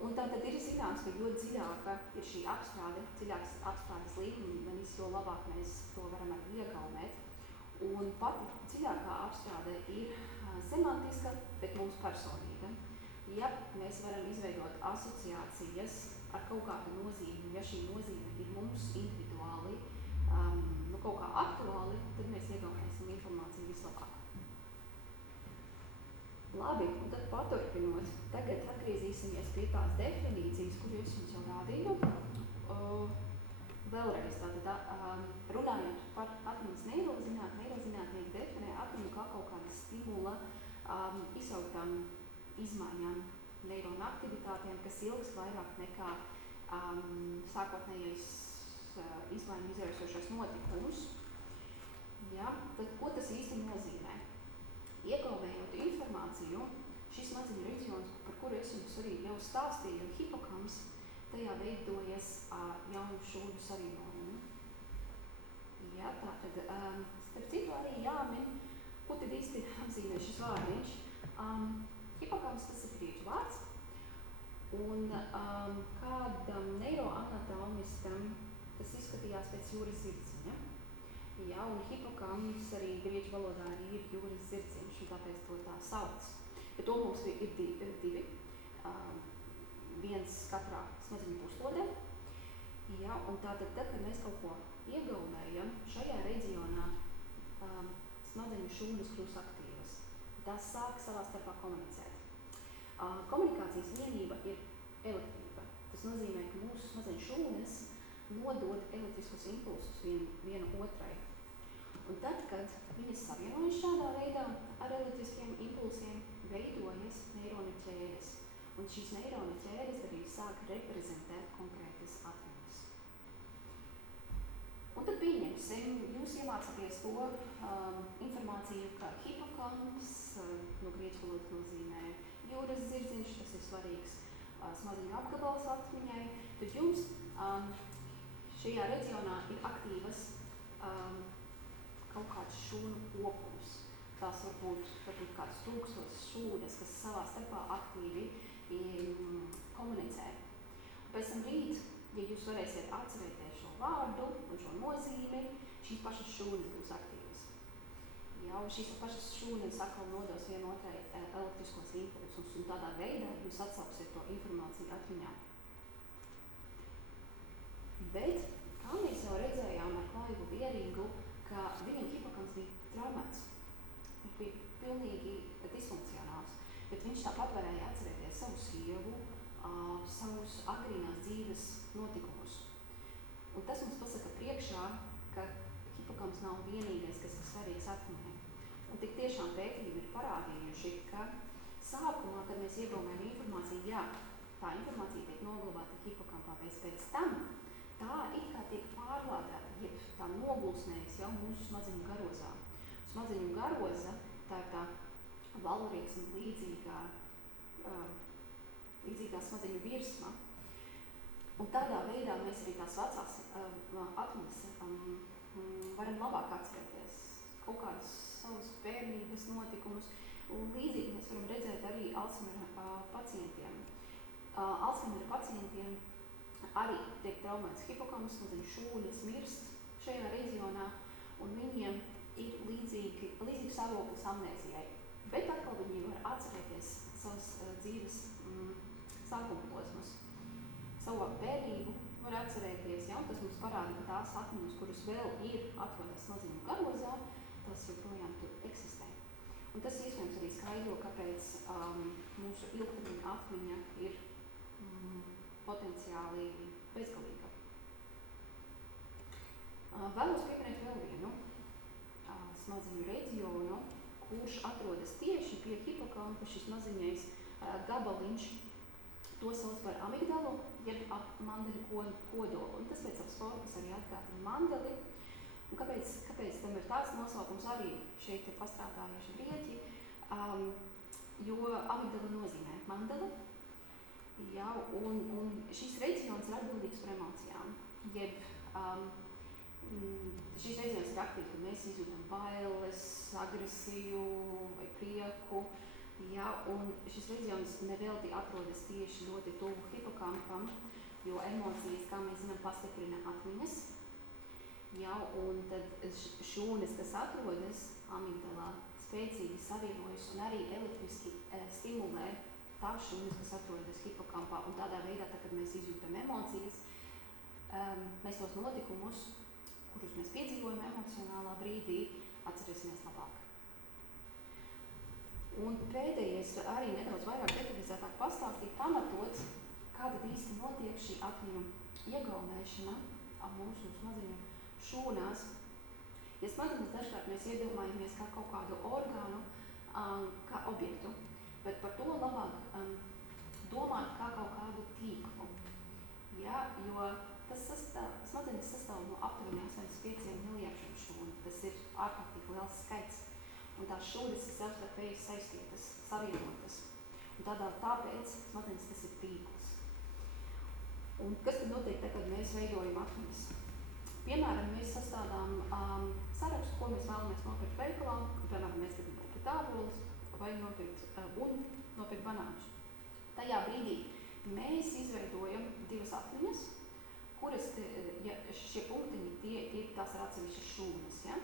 Un tātad ir zināms, ka jo dziļāka ir šī apstrāde, dziļāks apstrādes līmenis, jo labāk mēs to varam arī iegaumēt. Un pati dziļākā apstrāde ir semantiska, bet mums personīga. Ja mēs varam izveidot asociācijas ar kaut kādu nozīmi, ja šī nozīme ir mums individuāli, kaut kā aktuāli, tad mēs iegaumēsim informāciju vislabāk. Labi, un tad paturpinot, tagad atgriezīsimies pie tās definīcijas, kur es jums jau rādīju. Vēlreiz tātad runājot par atmiņas neirozinātnieki definē atmiņu kā kaut kāda stimula izsauktām izmaiņām neironu aktivitātēm, kas ilgs vairāk nekā sākotnējais izmaiņu izraisošais notikums. Ja? Tad, ko tas īsti nozīmē? Iegaumējot informāciju, šis smadzeņu reģions, par kuru es jums arī jau stāstīju, hipokams, tajā veidojas jaunu šūdu savienojumu. Ja, tātad, starp citu arī jāmin, ko tad īsti apzīmē šis vārdiņš. Hipokams tas ir grieķu vārds, un kādam neiroanatomistam tas izskatījās pēc jūras zirdziņa. Ja, un hipokams arī grieķu valodā arī ir jūras zirdziņš, un tāpēc to tā sauc. Bet to mums ir divi. Viens katrā smadzeņu puslodē. Ja, un tātad, tad, kad mēs kaut ko iegaumējam, šajā reģionā smadzeņu šūnas kļūst aktīvas. Tās sāk savā starpā komunicēt. Komunikācijas vienība ir elektrība. Tas nozīmē, ka mūsu smadzeņu šūnas nodod elektriskus impulsus viena otrai. Un tad, kad viņas savienojas šādā veidā ar elektriskiem impulsiem, veidojas neironu ķēdes. Un šīs neironu ķēdes arī sāk reprezentēt konkrētas atmiņas. Un tad pieņemsim, jūs iemācāties to informāciju, ka hipokams, no grieķu valodas nozīmē jūras zirdziņš, tas ir svarīgs smadzeņu apgabals atmiņai, tad jums šajā reģionā ir aktīvas kaut kāds šūnu kopums. Tās varbūt kāds tūkstotis šūnas, kas savā starpā aktīvi komunicē. Pēc tam rīt, ja jūs varēsiet atcerēties šo vārdu un šo nozīmi, šīs pašas šūnas būs aktīvas. Ja, un šīs pašas šūnas atkal nodos vienotrai elektriskos impulsus, un tādā veidā jūs atsauksiet to informāciju atmiņā. Bet, kā mēs jau redzējām ar Klaivu Vieringu, ka viņam hipokams bija traumēts. Viņš bija pilnīgi disfunkcionāls, bet viņš tāpat varēja atcerēties savu sievu, savus agrīnās dzīves notikumus. Un tas mums pasaka priekšā, ka hipokams nav vienīgais, kas ir svarīgs atmiņai. Un tik tiešām pētījumi ir parādījuši, ka sākumā, kad mēs iegaumējam informāciju, jā, tā informācija tiek noglabāta hipokampā, pēc tam tā it kā tiek pārlādēta, jeb tā nogulsnējas jau mūsu smadzeņu garozā. Smadzeņu garoza, tā ir tā valrieksma līdzīgā smadzeņu virsma. Un tādā veidā mēs arī tās vecās atmiņas varam labāk atcerēties kaut kādus savus bērnības notikumus. Un līdzīgi mēs varam redzēt arī Alzheimera pacientiem. Alzheimera pacientiem arī tiek traumēts hipokams, smadzeņu šūnas mirst šajā reģionā, un viņiem ir līdzīgs stāvoklis amnēzijai. Bet atkal viņi var atcerēties savas dzīves sākuma posmus. Savu bērnību var atcerēties, ja, un tas mums parāda, ka tās atmiņas, kuras vēl ir atrodas smadzeņu garozā, tas joprojām tur eksistē. Un tas iespējams arī skaidro, kāpēc mūsu ilgtermiņa atmiņa ir potenciāli bezgalīga. Vēlos pieminēt vēl vienu smadzeņu reģionu, kurš atrodas tieši pie hipokampa, šis maziņais gabaliņš. To sauc par amigdalu, jeb mandeļu kodolu. Un tas pēc savas formas arī atgādina mandeli. Un kāpēc tam ir tāds nosaukums arī šeit ir pastrādājuši grieķi? Jo amigdala nozīmē mandeli. Ja, un šis reģions ir atbildīgs par emocijām. Jeb šis reģions ir aktīvs, kad mēs izjūtam bailes, agresiju vai prieku. Ja, un šis reģions nevelti atrodas tieši ļoti tuvu hipokampam, jo emocijas, kā mēs zinām, pastiprina atmiņas. Ja, un tad šūnas, kas atrodas amigdalā, spēcīgi savienojas un arī elektriski stimulē tās šūnas, kas atrodas hipokampā. Un tādā veidā, tā, kad mēs izjūtam emocijas, mēs tos notikumus, kurus mēs piedzīvojam emocionālā brīdī, atcerēsimies labāk. Un pēdējais arī nedaudz vairāk detalizētāk pastāstīt, pamatots, kā tad īsti notiek šī atmiņu iegaumēšana mūsu smadzeņu šūnās. Ja smadzenes dažkārt mēs iedomājamies kā kaut kādu orgānu, kā objektu, bet par to labāk domāt kā kaut kādu tīklu. Ja, jo smadzenes sastāv no aptuveni 85 miljardiem šūnu. Tas ir ārkārtīgi liels skaits. Un tās šūnas ir savstarpēji saistītas, savienotas. Un tāpēc smadzenes tas ir tīkls. Un kas tad notiek tad, kad mēs veidojam atmiņas? Piemēram, mēs sastādām sarakstu, ko mēs vēlamies nopirkt veikalā. Piemēram, mēs gribam nopirkt ābolus vai nopirkt banānus. Tajā brīdī mēs izveidojam divas atmiņas, kuras šie punktiņi tie ir tās ar atsevišķas šūnas. Ja?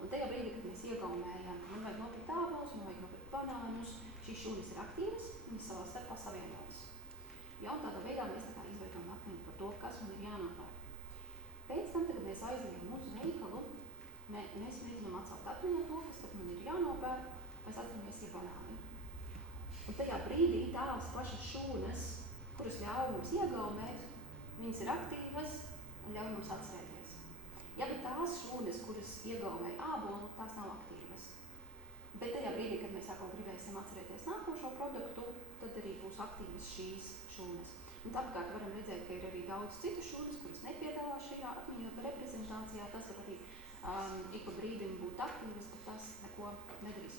Un tajā brīdī, kad mēs iegaumējam, man vajag nopirkt ābolus, man vajag nopirkt banānus, šīs šūnas ir aktīvas, viņas savā starpā savienojas. Ja, un tādā veidā mēs izveidojam atmiņu par to, kas man ir jānopērk. Pēc tam, kad mēs aizējam uz veikalu, mēs mēģinām atcelt atmiņā to, kas tad man ir jānopērk, mēs atceramies ir banāni. Un tajā brīdī tās pašas šūnas, kuras ļauj mums iegaumēt, viņas ir aktīvas un ļauj mums atcerēties. Ja bet tās šūnas, kuras iegaumē ābolu, tās nav aktīvas. Bet tajā brīdī, kad mēs atkal gribēsim atcerēties nākošo produktu, tad arī būs aktīvas šīs šūnas. Un tāpēc varam redzēt, ka ir arī daudz citu šūnas, kuras nepiedalās šajā atmiņu reprezentācijā. Tas var arī ik pa brīdim būt aktīvas, bet tas neko nedarīs.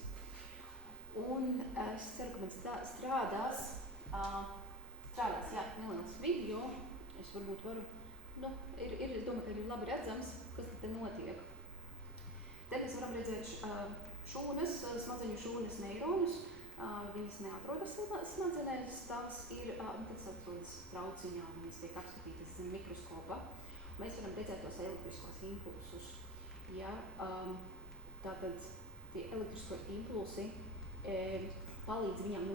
Un es ceru, ka man strādās, neliels video. Es varbūt varu, es domāju, ka ir labi redzams, kas te notiek. Te mēs varam redzēt šūnas, smadzeņu šūnas neironus. Viņas neatrodas smadzenēs, tās ir, tas atrodas trauciņā, viņas tiek apskatītas zem mikroskopa. Mēs varam redzēt tos elektriskos impulsus. Ja, tātad tie elektrisko impulsi palīdz viņam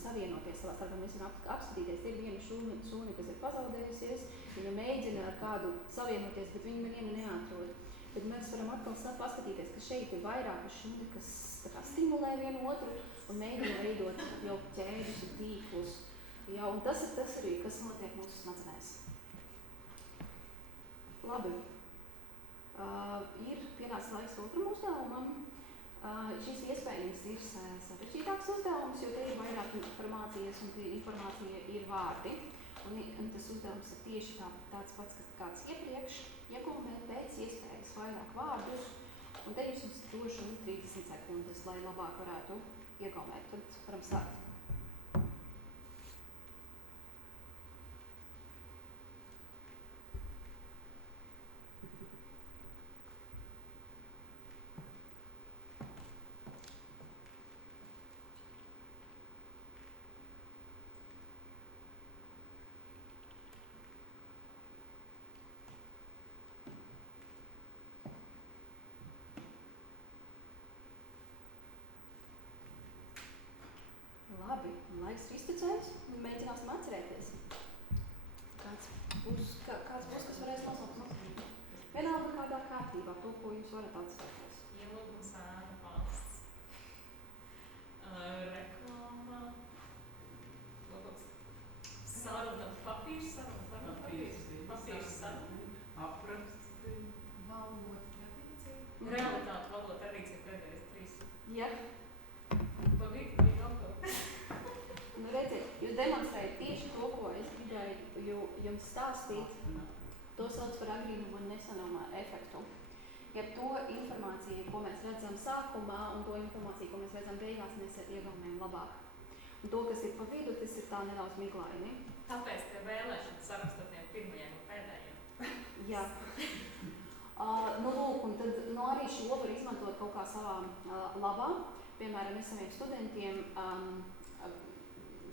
savienoties savā starpā. Mēs varam apskatīties, ir viena šūna, kas ir pazaudējusies, viņa mēģina ar kādu savienoties, bet viņa neviena neatrod. Bet mēs varam atkal paskatīties, ka šeit ir vairākas šūni, kas stimulē vienu otru un mēģina veidot jau ķēdes un tīklus. Ja, un tas ir tas arī, kas notiek mūsu smadzenēs. Labi. Ir pienācis laiks otram uzdevumam. Šis iespējams ir sarežģītāks uzdevums, jo te ir vairāk informācijas un informācija ir vārdi. Un tas uzdevums ir tieši tāds pats, kāds iepriekš, iegaumēt pēc iespējas vairāk vārdus. Un te jums došu 30 sekundes, lai labāk varētu iegaumēt. Tad varam sākt. Labi, laiks ir iztecējis un mēģināsim atcerēties. Kāds būs, kas varēs nosaukt mums? Vienalga kādā kārtībā, to, ko jūs varat atcerēties. Ielūgums ēna pasts. Reklāma. Saruna, papīrs saruna. Papīrs saruna. Apraksti. Valoda tradīcija. Realitāte, valoda tradīcija pēdējais 3. Ja. Redziet, jūs demonstrējat tieši to, ko es gribēju jums stāstīt. To sauc par agrīnumu un nesenuma efektu. Ja to informāciju, ko mēs redzam sākumā, un to informāciju, ko mēs redzam beigās, mēs iegaumējam labāk. Un to, kas ir pa vidu, tas ir tā nedaudz miglaini. Tāpēc tie vēlēšana sarakstotiem pirmajiem un pēdējiem. Jā. Lūk, un tad arī šo var izmantot kaut kā savā labā. Piemēram, es saviem studentiem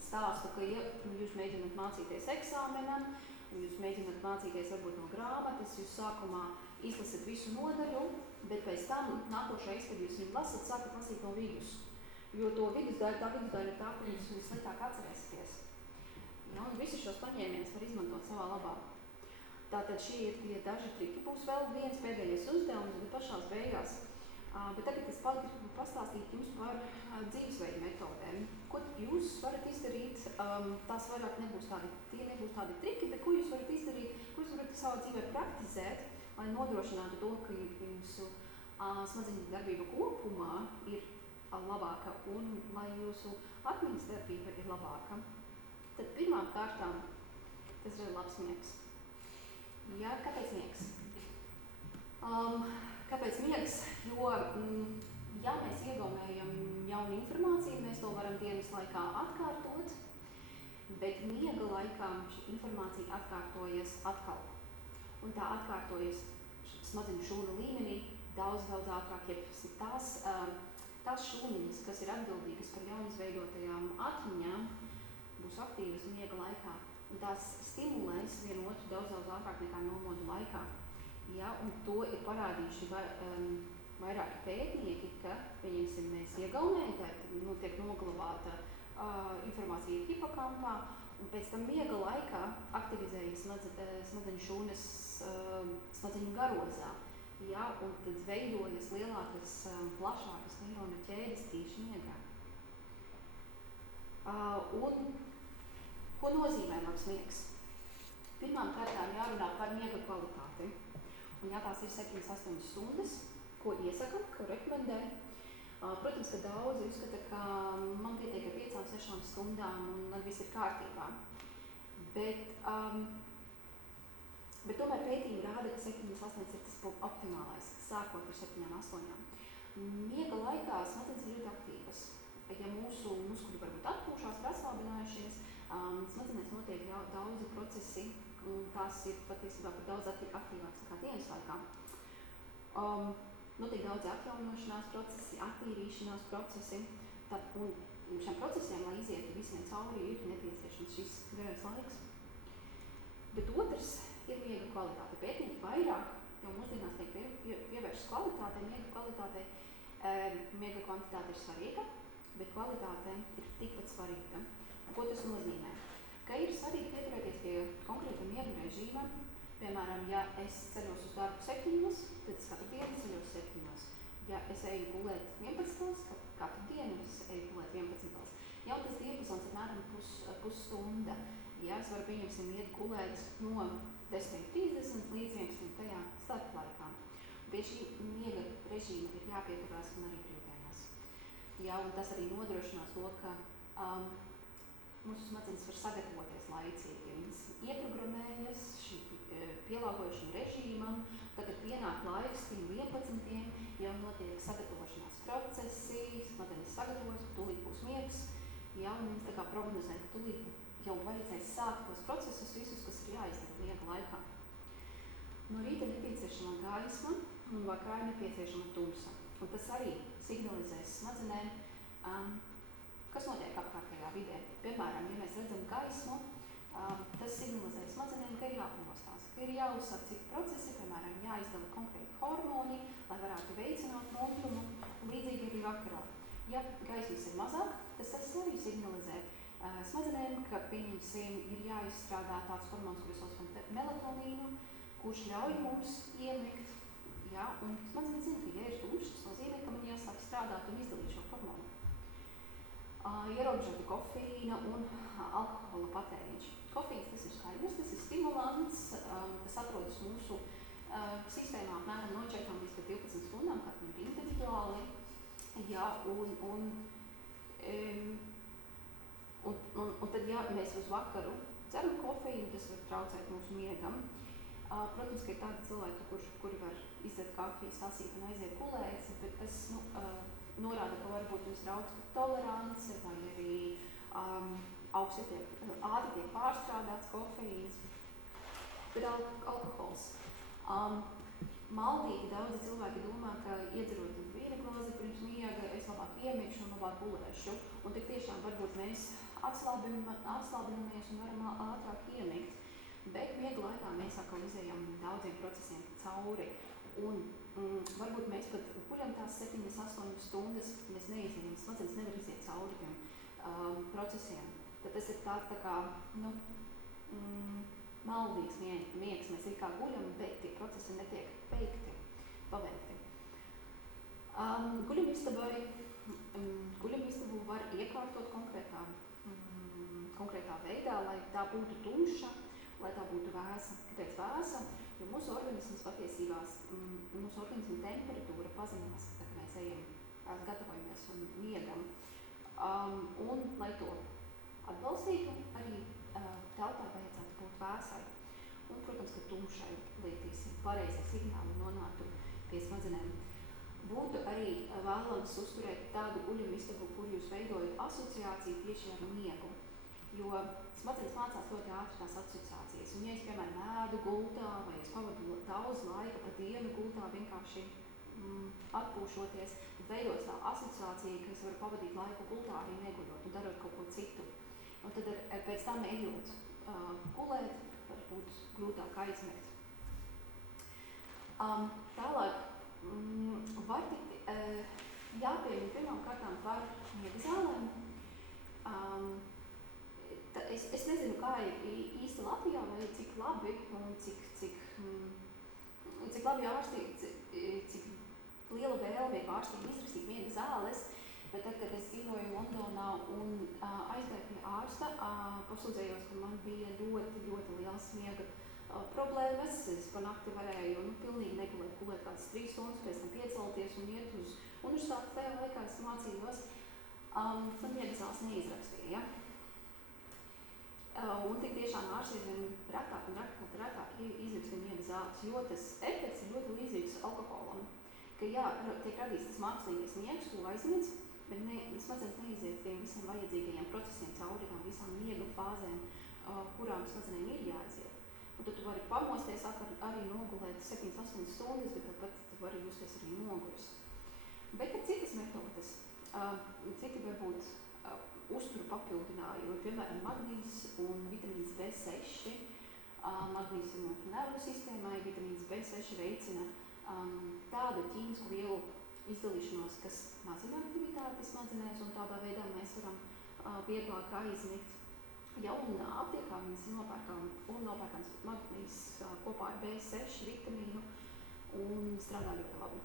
stāstu, ka ja jūs mēģināt mācīties eksāmenam, jūs mēģināt mācīties varbūt no grāmatas, jūs sākumā izlasat visu nodaļu, bet pēc tam nākošais, kad jūs viņu lasat, sākat lasīt no vidus. Jo tā vidusdaļa ir tā, ka jūs sliktāk atcerēsieties. Ja, un visus šos paņēmienus var izmantot savā labā. Tātad šie ir tie daži triki. Būs vēl viens pēdējais uzdevums, bet pašās beigās Bet tagad es gribu pastāstīt jums par dzīvesveidu metodēm. Ko jūs varat izdarīt, tās vairāk nebūs tādi triki, bet ko jūs varat izdarīt, ko jūs varat savā dzīvē praktizēt, lai nodrošinātu to, ka jūsu smadzeņu darbība kopumā ir labāka un lai jūsu atmiņas darbība ir labāka. Tad pirmām kārtām tas ir labs miegs. Jā, kāpēc miegs? Kāpēc miegs? Jo, ja mēs iegaumējam jaunu informāciju, mēs to varam dienas laikā atkārtot, bet miega laikā šī informācija atkārtojas atkal. Un tā atkārtojas smadzeņu šūnu līmenī daudz ātrāk, ja tās šūniņas, kas ir atbildīgas par jaunizveidotajām atmiņām, būs aktīvas miega laikā. Un tās stimulēs vienu otru daudz ātrāk nekā nomodu laikā. Ja, un to ir parādījuši vairāki pētnieki, ka, pieņemsim, mēs iegaumējam, tā tiek noglabāta informācija hipokampā, un pēc tam miega laikā aktivizējas smadzeņu šūnas smadzeņu garozā. Ja, un tad veidojas lielākas, plašākas neironu ķēdes tieši miegā. Un ko nozīmē labs miegs? Pirmām kārtām jārunā par miega kvalitāti. Un ja tās ir 7-8 stundas, ko iesaka, ko rekomendē. Protams, ka daudzi uzskata, ka man pietiek ar 5-6 stundām un tad viss ir kārtībā. Bet tomēr pētījumi rāda, ka 7-8 ir tas optimālais, sākot ar 7-8. Miega laikā smadzenes ir ļoti aktīvas. Ja mūsu muskuļi varbūt atpūšās, atslābinājušies, smadzenēs notiek daudzi procesi, un tās ir patiesībā pat daudz aktīvākas nekā dienas laikā. Notiek daudzi atjaunošanās procesi, attīrīšanās procesi, un šiem procesiem, lai izietu visiem cauri, ir nepieciešams šis garais laiks. Bet otrs ir miega kvalitāte. Pētnieki vairāk, jo mūsdienās tiek pievēršas kvalitātei, miega kvalitātei. Miega kvantitāte ir svarīga, bet kvalitāte ir tikpat svarīga. Ko tas nozīmē? Ka ir svarīgi pieturēties pie konkrēta miega režīma. Piemēram, ja es ceļos uz darbu 7, tad es katru dienu ceļos 7. Ja es eju gulēt 11, katru dienu es eju gulēt 11. Jau tas diapazons apmēram pusstunda. Ja es varu, pieņemsim, iet gulēt no 10:30 līdz 11. starplaikā. Pie šī miega režīma ir jāpieturās un arī brīvdienās. Ja, un tas arī nodrošinās to, ka mūsu smadzenes var sagatavoties laicīgi. Viņas ieprogrammējas pielāgojas šim režīmam, tad, kad pienāk laiks 11, jau notiek sagatavošanās procesi, smadzenes sagatavojas, ka tūlīt būs miegs, ja, un viņas tā kā prognozē, ka tūlīt jau vajadzēs sākt tos procesus visus, kas ir jāizdara miega laikā. No rīta nepieciešama gaisma un vakarā nepieciešama tumsa. Un tas arī signalizēs smadzenēm, kas notiek apkārtējā vidē. Piemēram, ja mēs redzam gaismu, tas signalizē smadzenēm, ka ir jāpamostās, ka ir jāuzsāk citi procesi, piemēram, jāizdala konkrēti hormoni, lai varētu veicināt nogurumu, un līdzīgi arī vakarā. Ja gaismas ir mazāk, tas arī signalizē smadzenēm, ka, pieņemsim, ir jāizstrādā tāds hormons, kurus saucam melatonīnu, kurš ļauj mums iemigt. Ja, un smadzenes zina, ka, ja ir tumšs, tas nozīmē, ka man jāsāk strādāt un izdalīt šo hormonu. Ierobežota kofeīna un alkohola patēriņš. Kofeīns tas ir skaidrs, tas ir stimulants, tas atrodas mūsu sistēmā apmēram no 4 līdz 12 stundām, katram ir individuāli. Ja, un tad, ja mēs uz vakaru dzeram kofeīnu, tas var traucēt mūsu miegam. Protams, ka ir tādi cilvēki, kuri var izdzert kafijas, tasīt un aiziet gulēt, bet tas norāda, ka varbūt jums ir augsta tolerance vai arī ātri tiek pārstrādāts kofeīns. Bet alkohols. Maldīgi daudzi cilvēki domā, ka iedzerot viena glāzi pirms miega, es labāk iemigšu un labāk gulēšu. Un tik tiešām varbūt mēs atslābinamies un varam ātrāk iemigt. Bet miega laikā mēs atkal izējam daudziem procesiem cauri. Un varbūt mēs pat guļam tās 7-8 stundas, mēs neizējam, smadzenes nevar iziet cauri tiem procesiem. Tad tas ir tā kā, maldīgs miegs, mēs it kā guļam, bet tie procesi netiek paveikti. Guļamistabu var iekārtot konkrētā veidā, lai tā būtu tumša, lai tā būtu vēsa. Kāpēc vēsa? Jo mūsu organisma temperatūra pazeminās, kad mēs gatavojamies un miegam. Un, lai to atbalstītu, arī telpai vajadzētu būt vēsai. Un, protams, ka tumšai lietīsim pareizi signāli nonāktu pie smadzenēm. Būtu arī vēlams uzturēt tādu guļamistabu, kur jūs veidojat asociāciju tieši ar miegu. Jo smadzenes mācās ļoti ātri tās asociācijas. Un, ja es, piemēram, ēdu gultā vai es pavadu daudz laika pa dienu gultā vienkārši atpūšoties, tad veidos tā asociācija, ka es varu pavadīt laiku gultā arī neguļot un darot kaut ko citu. Un tad pēc tam ejot gulēt, varbūt grūtāk aizmigt. Tālāk var tikt jāpieņem pirmām kārtām par miega zālēm. Es nezinu, kā ir īsti Latvijā, vai cik labi un cik labi ārsti, cik liela vēlme ir ārstiem izrakstīt miega zāles, bet tad, kad es dzīvoju Londonā un aizgāju pie ārsta, pasūdzējos, ka man bija ļoti, ļoti liels miega problēmas. Es pa nakti varēju pilnīgi negulēt kādas 3 stundas, pēc tam piecelties un iet uz universitāti. Tajā laikā es mācījos, man miega zāles neizrakstīja. Un tik tiešām ārstiem retāk izrakstīja miega zāles, jo tas efekts ir ļoti līdzīgs alkoholam, ka tiek radīts tas mākslīgais miegs, ko aizmirst, bet smadzenes neiziet tiem visiem vajadzīgajiem procesiem cauri tām visām miega fāzēm, kurām smadzenēm ir jāaiziet. Un tad tu vari pamosties, arī nogulēt 7-8 stundas, bet tāpat tu vari justies arī noguris. Bet ir citas metodes, citi varbūt uzturu papildinājumi, piemēram, magnīzs un vitamīns B6. Magnīzs ir mūsu nervu sistēmai, vitamīns B6 veicina tādu ķīmisku vielu izdalīšanos, kas mazina aktivitāti smadzenēs, un tādā veidā mēs varam vieglāk aizmigt. Ja un aptiekā viņas nopērkams magnīzs kopā ar B6 vitamīnu un strādā ļoti labi.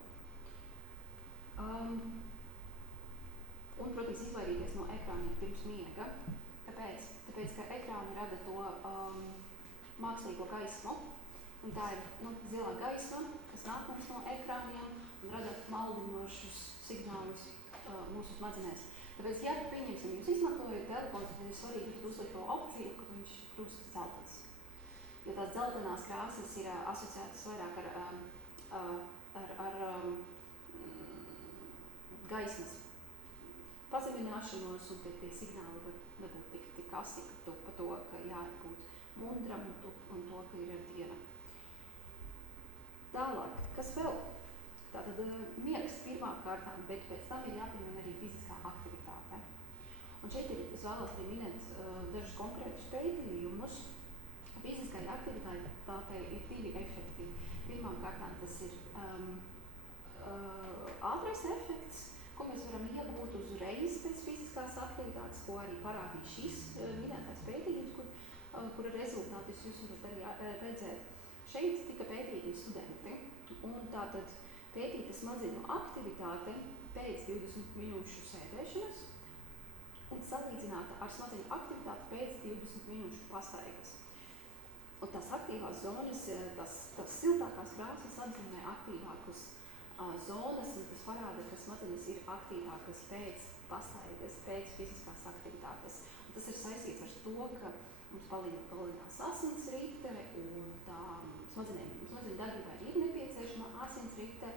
Un, protams, izvairīties no ekrāniem pirms miega. Kāpēc? Tāpēc, ka ekrāni rada to mākslīgo gaismu, un tā ir zilā gaisma, kas nāk mums no ekrāniem un rada maldinošus signālus mūsu smadzenēs. Tāpēc, ja pieņemsim, jūs izmantojat telefonu, tad ir svarīgi uzlikt to opciju, ka viņš kļūst zeltains. Jo tās dzeltenās krāsas ir asociētas vairāk ar gaismas pazemināšanos, un tie signāli var nebūt tik asi par to, ka jābūt mundram un to, ka ir diena. Tālāk, kas vēl? Tātad miegs pirmām kārtām, bet pēc tam ir jāpiemina arī fiziskā aktivitāte. Un šeit es vēlos arī minēt dažus konkrētus pētījumus. Fiziskai aktivitātei ir 2 efekti. Pirmām kārtām tas ir ātrais efekts, ko mēs varam iegūt uzreiz pēc fiziskās aktivitātes, ko arī parādīja šis minētais pētījums, kura rezultātus jūs varat arī redzēt. Šeit tika pētīti studenti, un tātad pētīta smadzeņu aktivitāte pēc 20 minūšu sēdēšanas un salīdzināta ar smadzeņu aktivitāti pēc 20 minūšu pastaigas. Un tās aktīvās zonas, tās siltākās krāsas atzīmē aktīvākas zonas, un tas parāda, ka smadzenes ir aktīvākas pēc pastaigas, pēc fiziskās aktivitātes. Un tas ir saistīts ar to, ka mums palielinās asinsrite, un tā smadzeņu darbībai ir nepieciešama asinsrite,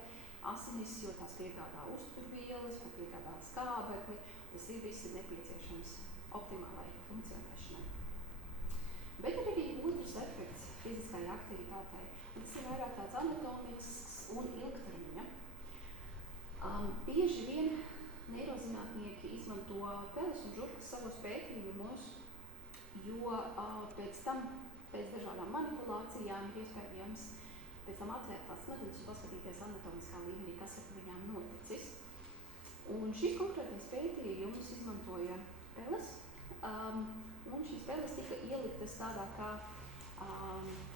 asinis, jo tās piegādā uzturvielas, piegādā skābekli. Tas viss ir nepieciešams optimālai funkcionēšanai. Bet ir arī otrs efekts fiziskai aktivitātei, un tas ir vairāk tāds anatomisks un ilgtermiņa. Bieži vien neirozinātnieki izmanto peles un žurkas savos pētījumos, jo pēc tam, pēc dažādām manipulācijām ir iespējams pēc tam atvērt tās smadzenes un paskatīties anatomiskā līmenī, kas ar viņām noticis. Un šis konkrētais pētījums izmantoja peles, un šīs peles tika ieliktas tādā kā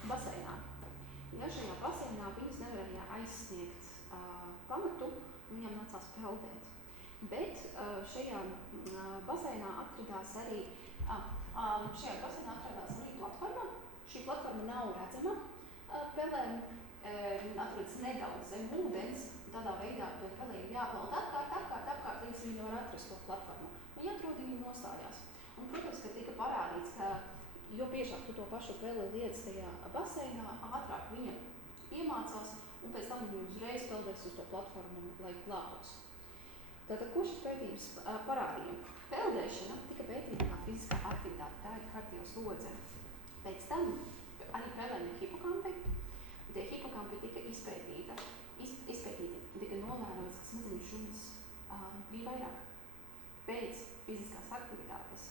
baseinā. Ja šajā baseinā viņas nevarēja aizsniegt pamatu, viņam nācās peldēt. Bet šajā baseinā atradās arī platforma. Šī platforma nav redzama pelēm, atrodas nedaudz zem ūdens. Tādā veidā to pelē ir jāpeld apkārt, līdz viņi var atrast to platformu. Viņi atrod, viņi nostājās. Un, protams, ka tika parādīts, ka jo biežāk tu to pašu peli liec tajā baseinā, ātrāk viņa iemācās, un pēc tam viņi uzreiz peldēs uz to platformu, lai glābtos. Tātad, ko šis pētījums parādīja? Peldēšana tika pētīta kā fiziskā aktivitāte, tā ir kardioslodze. Pēc tam arī pelēm ir hipokampi. Tie hipokampi tika izpētīti, tika novērots, ka smadzeņu šūnas bija vairāk pēc fiziskās aktivitātes,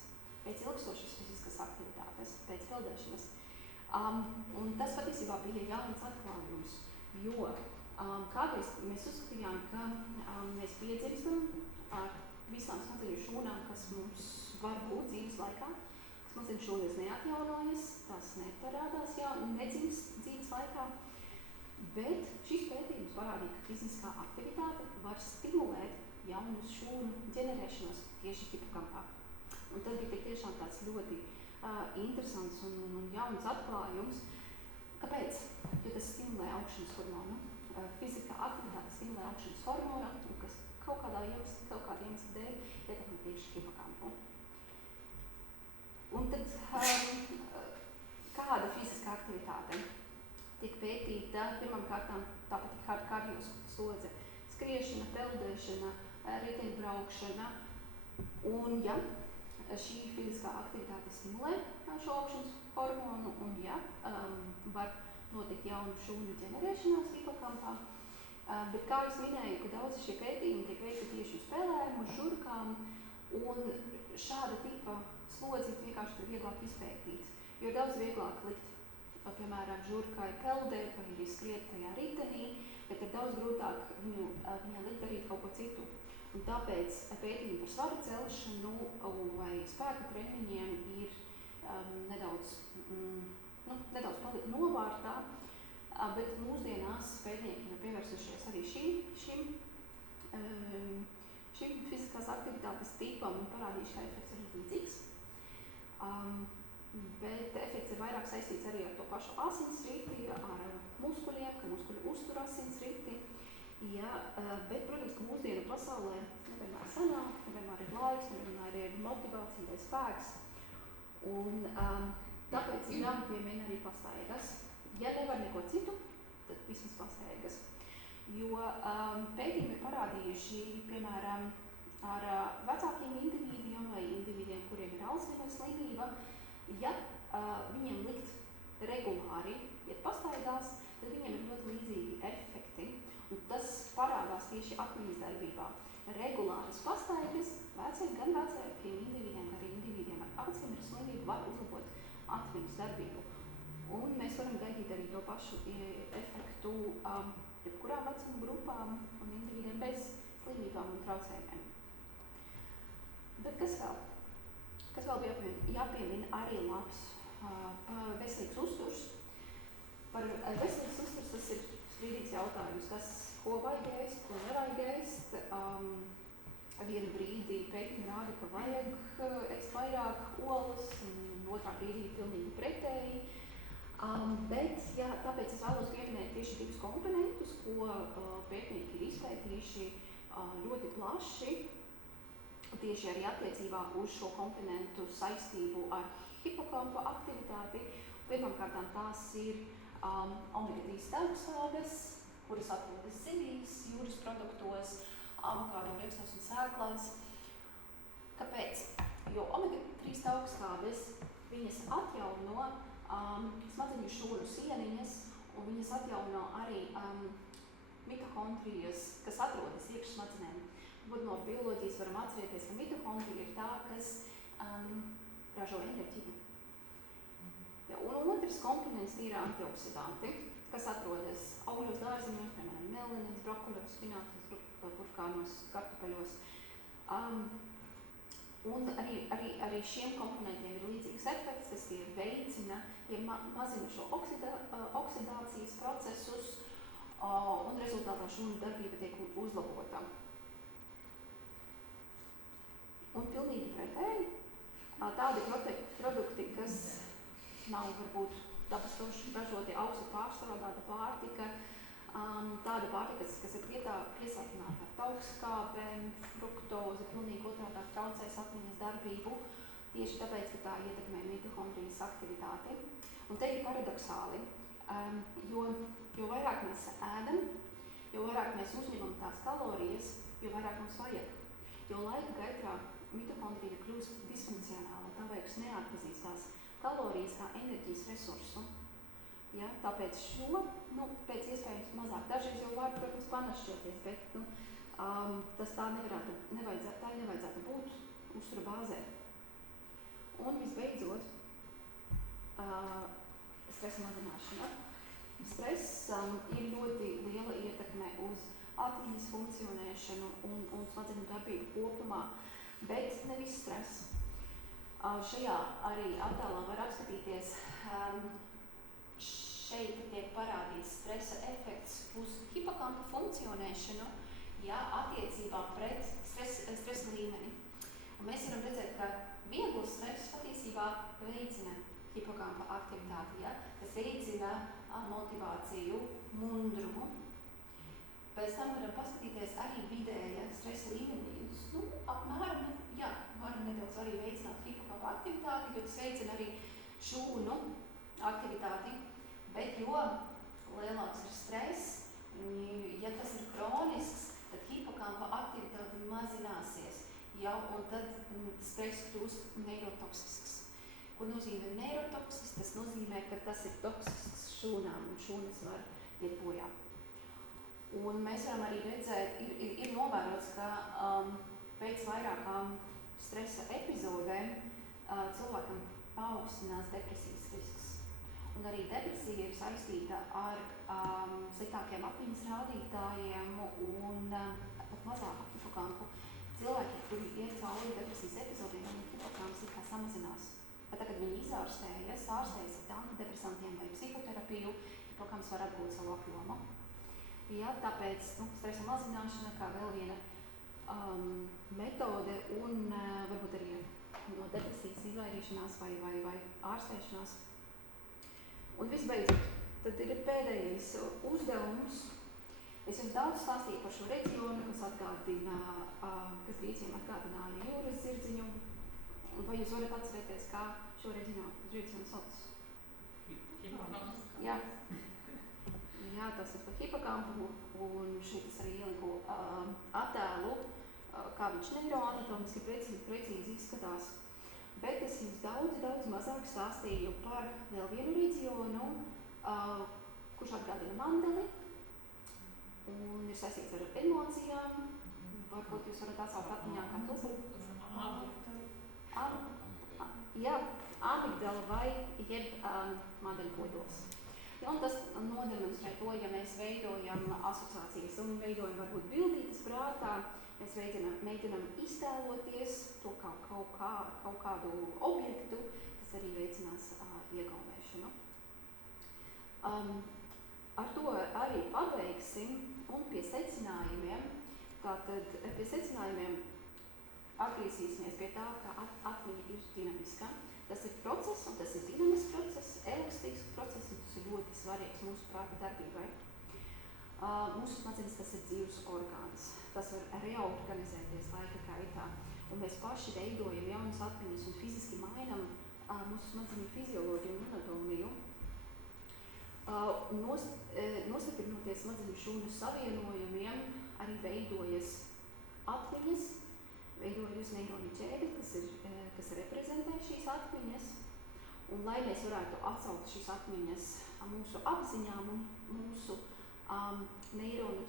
pēc ilgstošas fiziskās aktivitātes, pēc peldēšanas. Un tas patiesībā bija jauns atklājums, jo kādreiz mēs uzskatījām, ka mēs piedzimstam ar visām smadzeņu šūnām, kas mums var būt dzīves laikā. Smadzeņu šūnas neatjaunojas, tās neparādās nedzimst dzīves laikā, bet šis pētījums parādīja, ka fiziskā aktivitāte var stimulēt jaunu šūnu ģenerēšanos tieši hipokampā. Un tas bija tiešām tāds ļoti interesants un jauns atklājums. Kāpēc? Jo tas stimulē augšanas hormonu. Fiziskā aktivitāte stimulē augšanas hormonu, kas kaut kādā iemesla dēļ ietekmē tieši hipokampu. Un tad kāda fiziskā aktivitāte tiek pētīta? Pirmkārtām tāpat ir kardioslodze, skriešana, peldēšana, riteņbraukšana. Un ja šī fiziskā aktivitāte stimulē šo augšanas hormonu un var notikt jaunu šūnu ģenerēšanās hipokampā. Bet kā es minēju, ka daudzi šie pētījumi tiek veikti tieši uz pelēm, uz žurkām, un šāda tipa slodzi vienkārši ir vieglāk izpētīt. Jo ir daudz vieglāk likt, piemēram, žurkai peldēt vai arī skriet tajā ritenī, bet ir daudz grūtāk viņai likt darīt kaut ko citu. Un tāpēc pētījumi par svaru celšanu vai spēka treniņiem ir nedaudz palika novārtā, bet mūsdienās pētnieki ir pievērsušies arī šim fiziskās aktivitātes tipam un parādījuši, ka efekts ir līdzīgs. Bet efekts ir vairāk saistīts arī ar to pašu asinsriti, ar muskuļiem, ka muskuļi uztur asinsriti. Bet, protams, ka mūsdienu pasaulē nevienmēr sanāk, nevienmēr ir laiks, nevienmēr ir motivācija vai spēks. Un tāpēc ir jāpiemina arī pastaigas. Ja nevar neko citu, tad vismaz pastaigas. Jo pētījumi ir parādījuši, piemēram, ar vecākiem individiem vai individiem, kuriem ir Alzheimera slimība, ja viņiem likt regulāri iet pastaigās, tad viņiem ir ļoti līdzīgi efekti. Un tas parādās tieši atmiņas darbībā. Regulāras pastaigas gan vecākiem individiem, gan arī individiem ar Alzheimera slimību var uzlabot atmiņas darbību. Un mēs varam gaidīt arī to pašu efektu jebkurām vecuma grupām un individiem bez slimībām un traucējumiem. Bet kas vēl? Kas vēl bija jāpiemina arī labs veselīgs uzturs? Par veselīgs uzturs tas ir strīdīgs jautājums, ko vajag ēst, ko nevajag ēst. Vienu brīdī pētījumi rāda, ka vajag ēst vairāk olas, un otrā brīdī pilnīgi pretēji. Tāpēc es vēlos pieminēt tieši divus komponentus, ko pētnieki ir izpētījuši ļoti plaši, tieši arī attiecībā uz šo komponentu saistību ar hipokampa aktivitāti. Pirmkārtām tās ir omega-3 tauksādes, kuras atrodas zivīs, jūras produktos, avokādo riekstās un sēklās. Kāpēc? Jo omega-3 tauksādes, viņas atjauno smadzeņu šūnu sieniņas, un viņas atjauno arī mitohondrijas, kas atrodas iekš smadzenēm. No bioloģijas varam atcerēties, ka mitohondrija ir tā, kas ražo enerģiju. Un otrs komponents ir antioksidanti, kas atrodas augļos, dārzeņos, piemēram, melanīns, brokoļos, spinātos, burkānos, kartupeļos. Un arī šiem komponentiem ir līdzīgs efekts, kas tie veicina, mazina šo oksidācijas procesus, un rezultātā šūnu darbība tiek uzlabota. tādi produkti, kas nav varbūt dabas ražoti augstu pārstrādāta pārtika, tāda pārtika, kas ir piesātināta ar taukskābēm, fruktozi, pilnīgi otrādi traucēs atmiņas darbību, tieši tāpēc, ka tā ietekmē mitohondrijas aktivitāti. Un te ir paradoxāli, jo vairāk mēs ēdam, jo vairāk mēs uzņemam tās kalorijas, jo vairāk mums vajag. Jo laika gaitā mitohondrija kļūst disfunkcionāla, tā vairs neatpazīst tās kalorijas kā enerģijas resursu. Ja? Tāpēc pēc iespējams mazāk. Dažreiz jau var, protams, panašķoties, bet tas tā nevajadzētu būt uztura bāzē. Un visbeidzot, stresa mazināšana. Stress ir ļoti liela ietekme uz atmiņas funkcionēšanu un smadzeņu darbību kopumā, bet ne viss stress. Šajā arī attēlā var apskatīties, šeit tiek parādīts stresa efekts uz hipokampa funkcionēšanu, attiecībā pret stresa līmeni. Un mēs varam redzēt, ka viegls stress patiesībā veicina hipokampa aktivitāti, tas veicina motivāciju, mundrumu. Pēc tam varam paskatīties arī vidēja stresa līmenī. Apmēram, varam nedaudz arī veicināt hipokampa aktivitāti, jo tas veicina arī šūnu aktivitāti, bet jo lielāks ir stress, ja tas ir kronisks, tad hipokampa aktivitāte mazināsies, un tad stress kļūst neirotoksisks. Ko nozīmē neirotoksisks? Tas nozīmē, ka tas ir toksisks šūnām, un šūnas var iet bojā. Un mēs varam arī redzēt, ir novērots, ka pēc vairākām stresa epizodēm cilvēkam paaugstinās depresijas risks. Un arī depresija ir saistīta ar sliktākiem atmiņas rādītājiem un pat mazāku hipokampu. Cilvēki, kuri iet cauri depresijas epizodēm, viņu hipokamps it kā samazinās. Bet tagad viņi izārstējas ar antidepresantiem vai psihoterapiju, hipokamps var atgūt savu apjomu. Tāpēc stresa mazināšana kā vēl viena metode un varbūt arī no depresijas izvairīšanās vai ārstēšanās. Un visbeidzot, tad ir pēdējais uzdevums. Es jums daudz stāstīju par šo reģionu, kas Grieķiem atgādināja jūras zirdziņu. Vai jūs varat atcerēties, kā šo reģionu sauc? Hipokamps. Jā, tas ir par hipokampu, un šeit es arī ieliku attēlu, kā viņš neiroanatomiski precīzi izskatās. Bet es jums daudz mazāk stāstīju par vēl vienu reģionu, kurš atgādina mandeli, un ir saistīts ar emocijām. Varbūt jūs varat atsaukt atmiņā, kā tos amigdala vai jeb madeļkodols. Un tas nodemonstrē to, ja mēs veidojam asociācijas un veidojam varbūt bildītas prātā, mēs mēģinam iztēloties to kaut kādu objektu, kas arī veicinās iegaumēšanu. Ar to arī pabeigsim un pie secinājumiem. Tātad pie secinājumiem atgriezīsimies pie tā, ka atmiņa ir dinamiska. Tas ir process, un tas ir dinamisks process, elastīgs process, un tas ir ļoti svarīgs mūsu prāta darbībai. Mūsu smadzenes tas ir dzīves orgāns. Tas var reorganizēties laika gaitā, un mēs paši veidojam jaunas atmiņas un fiziski mainam mūsu smadzeņu fizioloģiju un anatomiju. Nostiprinoties smadzeņu šūnu savienojumiem, arī veidojas atmiņas, veidojas neironu ķēde, kas reprezentē šīs atmiņas. Un lai mēs varētu atsaukt šīs atmiņas mūsu apziņā, mūsu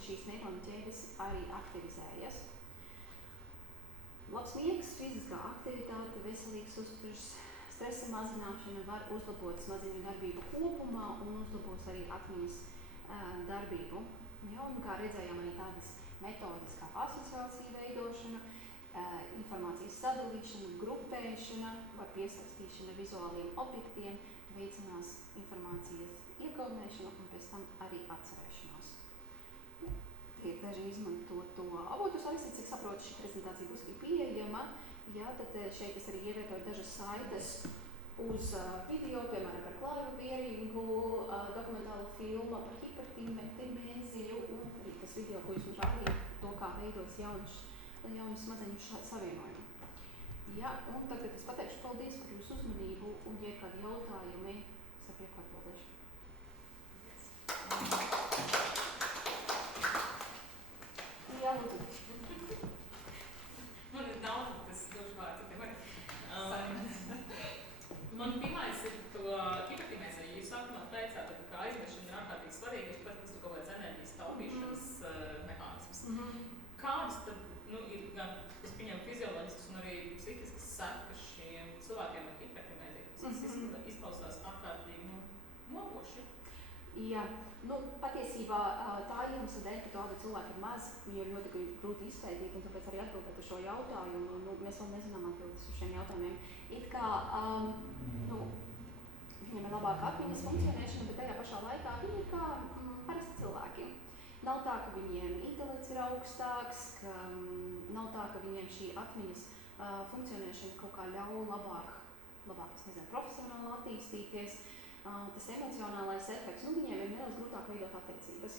šīs neironu ķēdes arī aktivizējas. Labs miegs, fiziskā aktivitāte, veselīgs uzturs, stresa mazināšana var uzlabot smadzeņu darbību kopumā un uzlabos arī atmiņas darbību. Un kā redzējām, arī tādas metodas kā asociācija veidošana, informācijas sadalīšana, grupēšana, vai piesaistīšana vizuāliem objektiem veicinās informācijas iegaumēšanu un pēc tam arī atcerēšanos. Tie daži izmanto to avotu saisi, cik saprotu, šī prezentācija būs arī pieejama Jā, tad šeit es arī ievietoju dažas saites uz video, piemēram, par Klaivu Bieringu, dokumentālu filmu par hipertimēziju un arī tas video, ko jūs mums rādījāt, to kā veidos jaunu smadzeņu savienojumu. Jā, un tagad es pateikšu paldies par jūsu uzmanību, un ja ir kādi jautājumi, es ar prieku atbildēšu. Jā, lūdzu. Man ir daudz, tas došu vārdu citiem. Man pirmais ir to hipertimēziju. Jūs sākumā teicāt, ka aizmiršana ir ārkārtīgi svarīga, es pat, tas ir kaut kāds enerģijas taupīšanas mehānisms. Kādas tad, ir gan, es pieņemu, fizioloģiskas un arī psihiskas sekas šiem cilvēkiem ar hipertimēziju, kas izklausās ārkārtīgi mokoši? Jā, patiesībā tā iemesla dēļ, ka tāda cilvēka ir maz, viņi ir ļoti grūti izpētīt, un tāpēc arī atbildēt uz šo jautājumu. Mēs vēl nezinām atbildes uz šiem jautājumiem. It kā, viņiem ir labāka atmiņas funkcionēšana, bet tajā pašā laikā viņi ir kā parasti cilvēki. Nav tā, ka viņiem intelekts ir augstāks, ka nav tā, ka viņiem šī atmiņas funkcionēšana kaut kā ļauj labāk, es nezinu, profesionāli attīstīties. Tas emocionālais efekts, viņiem ir nedaudz grūtāk veidot attiecības.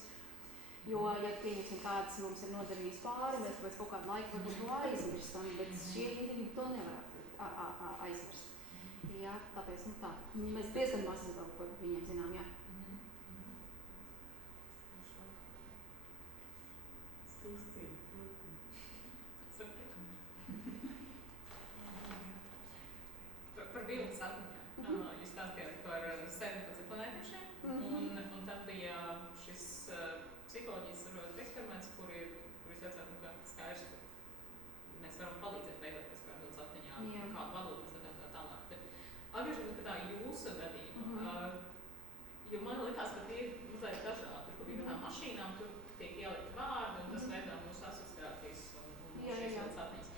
Jo, ja pieņemsim kāds mums ir nodarījis pāri, mēs pēc kaut kādu laiku varbūt to aizmirstam, bet šie individi to nevar aizmirst. Jā, tāpēc tā. Mēs diezgan maz vēl par viņiem zinām, jā. Par bildes atmiņām. Jūs stāstījāt par 17 planētiešiem, un tad bija šis psiholoģijas eksperiments, kur jūs teicāt, ka skaidrs, ka mēs varam palīdzēt veidoties kādos atmiņām, kādu valodu mēs vedam tā tālāk. Bet atgriežamies pie tā jūsu gadījumā, jo man likās, ka tie ir mazliet dažādi, kur bija tām mašīnām, tur tiek ielikti vārdi, un tas veidā mūsu asociācijas un šīs lietas atmiņas.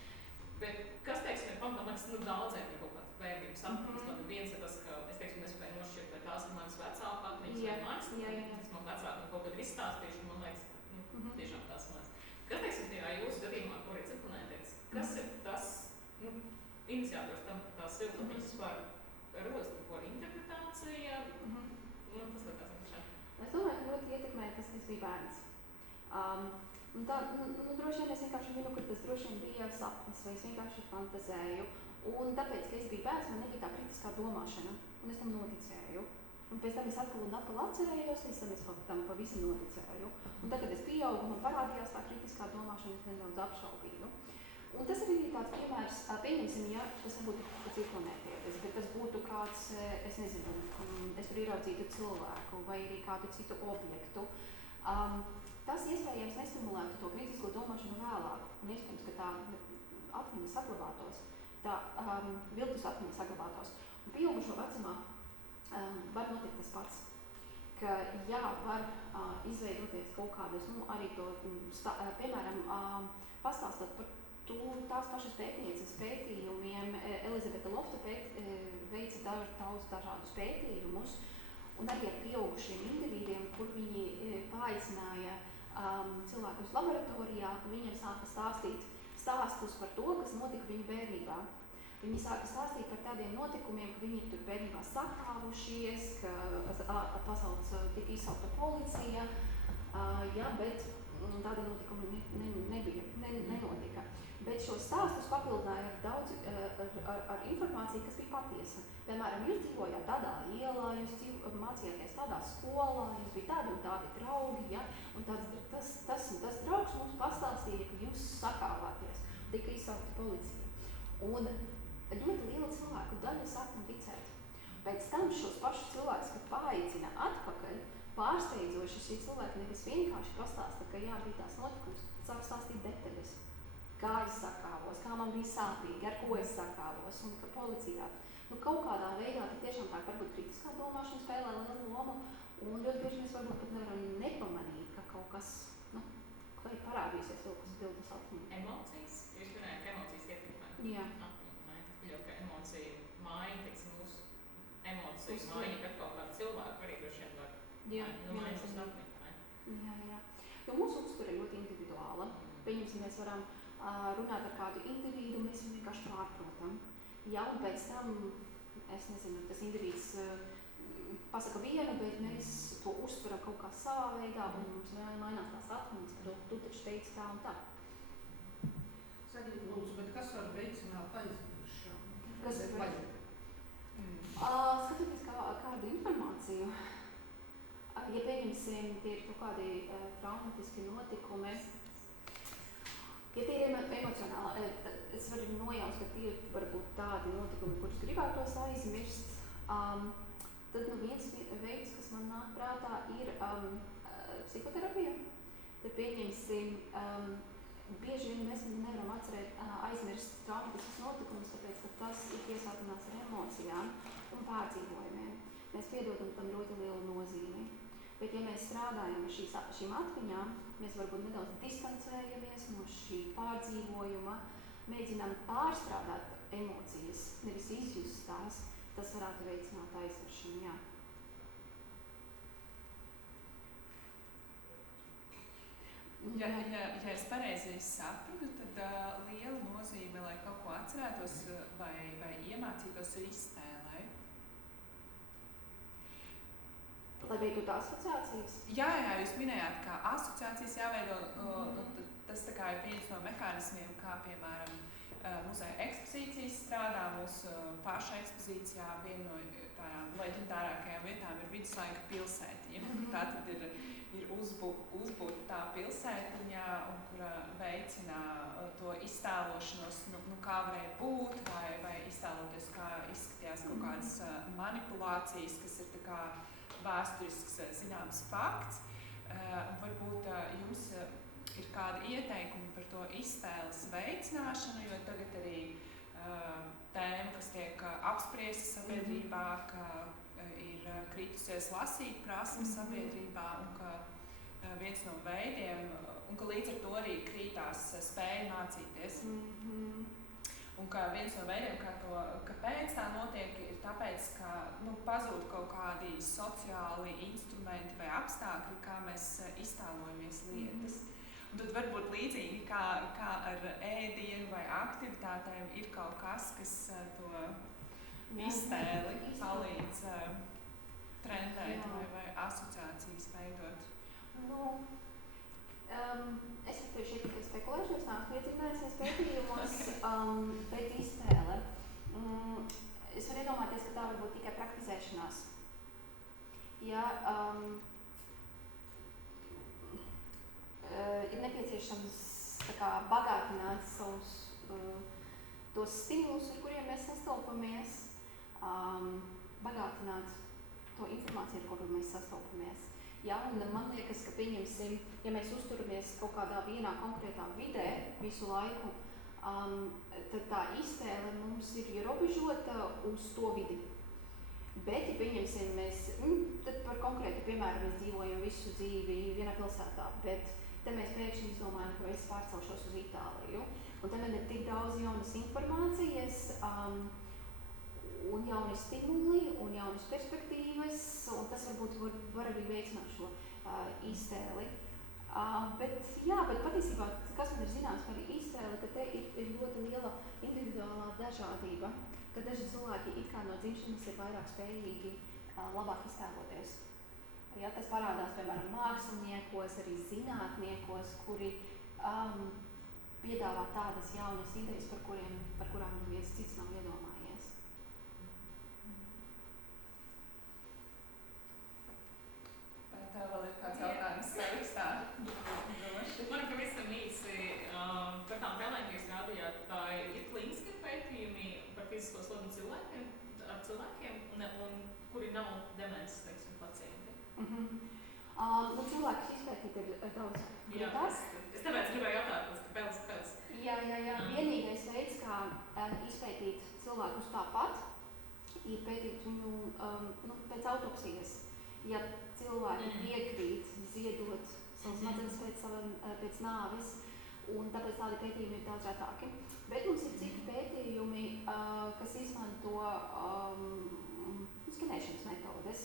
Bet kas, teiksim, ir pamatāmāks, daudziem ir kaut kāds bērnības atmiņas. Man viens ir tas, ka es, teiksim, nespēju nošķirt, vai tās ir manas vecāka atmiņas vai manas. Tas man vecāki kaut kad ir izstāstījuši, un man liekas, ka tiešām tās manas. Kas, teiksim, tajā jūsu gadījumā, kur ir citplanētietis, kas ir tas iniciators tam, ka tās siltumības var rost, ko ir interpretācija? Tas likās interesanti. Es domāju, ka ļoti ietekmē tas, kas bija bērns. Droši vien es vienkārši zinu, ka tas droši vien bija sapnis, vai es vienkārši fantazēju. Un tāpēc, ka es biju bērns, man nebija tā kritiskā domāšana, un es tam noticēju. Un pēc tam es atkal un atkal atcerējos, es tam pavisam noticēju. Un tad, kad es pieaugu, man parādījās tā kritiskā domāšana, es nedaudz apšaubīju. Un tas arī ir tāds piemērs, pieņemsim, ja tas nebūtu citplanētietis, bet tas būtu kāds, es nezinu, es tur ieraudzītu cilvēku vai arī kādu citu objektu. Tas iespējams nestimulētu to kritisko domāšanu vēlāk, un iespējams, ka tā atmiņa saglabātos, tā viltus atmiņa saglabātos. Un pieaugušo vecumā var notikt tas pats, ka var izveidoties kaut kādas, arī to, piemēram, pastāstot par tās pašas pētnieces pētījumiem. Elizabete Lofta veica daudz dažādus pētījumus, un arī ar pieaugušiem individiem, kur viņi paaicināja cilvēkus laboratorijā, viņiem sāka stāstīt stāstus par to, kas notika viņu bērnībā. Viņi sāka stāstīt par tādiem notikumiem, ka viņi tur bērnībā sakāvušies, ka pasaules tika izsaukta policija, bet tāda notikuma nenotika. Bet šos stāstus papildināja ar daudz ar informāciju, kas bija patiesa. Piemēram, jūs dzīvojāt tādā ielā, jūs mācījāties tādā skolā, jūs bija tādi un tādi draugi, un tas draugs mums pastāstīja, ka jūs sakāvāties, tika izsaukta policija. Un ļoti liela cilvēku daļa sāk tam ticēt. Pēc tam šos pašus cilvēkus, kad paaicina atpakaļ, pārsteidzoši šie cilvēki nevis vienkārši pastāsta, ka jā, bija tās notikums, sāk stāstīt detaļas. Kā es sakāvos, kā man bija sāpīgi, ar ko es sakāvos, un ka policijā. Kaut kādā veidā tiešām tā varbūt kritiskā domāšana spēlē lielu lomu, un ļoti bieži mēs varbūt pat nevaram nepamanīt, ka kaut kas, vai parādīsies vēl kas viltus atmiņa. Emocijas? Jūs minējāt, ka emocijas ietekmē? Jā. Pieļauju, ka emocija māja, teiksim, mūsu emocijas māja par kaut kādu cilvēku arī droši vien var māja mūsu atmiņu, vai? Jā. Jo mūsu uztvere ir ļoti individuāla. Pieņemsim, mēs varam runāt ar kādu individu, mēs viņu vienkārši pārprotam. Ja, un pēc tam, es nezinu, tas individs pasaka vienu, bet mēs to uztveram kaut kā savā veidā, un mums mainās tās atmiņas, ka tu taču teici tā un tā. Sakiet, lūdzu, bet kas var veicināt aizmiršanu? Kas ir vajag? Skatoties kādu informāciju. Ja pieņemsim, tie ir kaut kādi traumatiski notikumi, ja tie ir emocionāli, es varu nojaust, ka tie varbūt tādi notikumi, kurus gribētos aizmirst. Tad viens veids, kas man nāk prātā, ir psihoterapija. Tad pieņemsim, bieži vien mēs nevaram aizmirst traumatiskus notikumus, tāpēc, ka tas ir piesātinās ar emocijām un pārdzīvojumiem. Mēs piedodam tam ļoti lielu nozīmi. Bet, ja mēs strādājam ar šīm atmiņām, mēs varbūt nedaudz distancējamies no šī pārdzīvojuma, mēģinām pārstrādāt emocijas, nevis izjust tās, tas varētu veicināt aizmiršanu, jā. Ja es pareizi sapratu, tad liela nozīme, lai kaut ko atcerētos vai iemācītos ir iztēlē. Lai veidot asociācijas? Jā, jūs minējāt, ka asociācijas jāveido, tas tā kā ir viens no mehānismiem, kā piemēram muzeja ekspozīcijas strādā. Mūsu paša ekspozīcijā viena no tādām leģendārākajām vietām ir viduslaika pilsētiņa. Tā tad ir uzbūta tā pilsētiņa, kura veicina to iztēlošanos, kā varēja būt, vai iztēloties, kā izskatījās kaut kādas manipulācijas, kas ir tā kā vēsturisks zināms fakts. Varbūt jums ir kādi ieteikumi par to iztēles veicināšanu, jo tagad arī tēma, kas tiek apspriesta sabiedrībā, ka ir kritusies lasīt prasme sabiedrībā, un ka viens no veidiem, un ka līdz ar to arī krītās spēja mācīties. Un ka viens no veidiem, kāpēc tā notiek, ir tāpēc, ka pazūd kaut kādi sociāli instrumenti vai apstākļi, kā mēs iztēlojamies lietas. Un tad varbūt līdzīgi kā ar ēdienu vai aktivitātēm ir kaut kas, kas to iztēli palīdz trendēt vai asociācijas veidot. Es tev šeit tikai spekulēšu, es neesmu iedziļinājusies pētījumos, bet iztēle. Es varu iedomāties, ka tā var būt tikai praktizēšanās. Ja ir nepieciešams tā kā bagātināt savus tos stimulus, ar kuriem mēs sastopamies, bagātināt to informāciju, ar kuru mēs sastopamies. Ja, un man liekas, ka pieņemsim, ja mēs uzturamies kaut kādā vienā konkrētā vidē visu laiku, tad tā iztēle mums ir ierobežota uz to vidi. Bet, ja pieņemsim, tad par konkrētu piemēru mēs dzīvojam visu dzīvi vienā pilsētā, bet te mēs pēkšņi izdomājam, ka es pārcelšos uz Itāliju. Un te man ir tik daudz jaunas informācijas, un jauni stimuli, un jaunas perspektīvas, un tas varbūt var arī veicināt šo iztēli. Bet patiesībā, kas man ir zināms par iztēli, ka te ir ļoti liela individuālā dažādība, ka daži cilvēki it kā no dzimšanas ir vairāk spējīgi labāk iztēloties. Ja, tas parādās, piemēram, māksliniekos, arī zinātniekos, kuri piedāvā tādas jaunas idejas, par kurām neviens cits nav iedomājies. Tev vēl ir kāds jautājums sarakstā? Man pavisam īsi par tām tēlēm, ka jūs rādījāt, vai ir klīniski pētījumi par fizisko slogu cilvēkiem, un kuri nav demences, teiksim, pacienti? Cilvēkus izpētīt ir daudz grūtāk. Es tāpēc gribēju jautāt, kāpēc? Jā. Vienīgais veids, kā izpētīt cilvēkus tāpat, ir pētīt viņu pēc autopsijas. Ja cilvēki piekrīt ziedot savas smadzenes pēc nāves, un tāpēc tādi pētījumi ir daudz retāki. Bet mums ir citi pētījumi, kas izmanto skenēšanas metodes,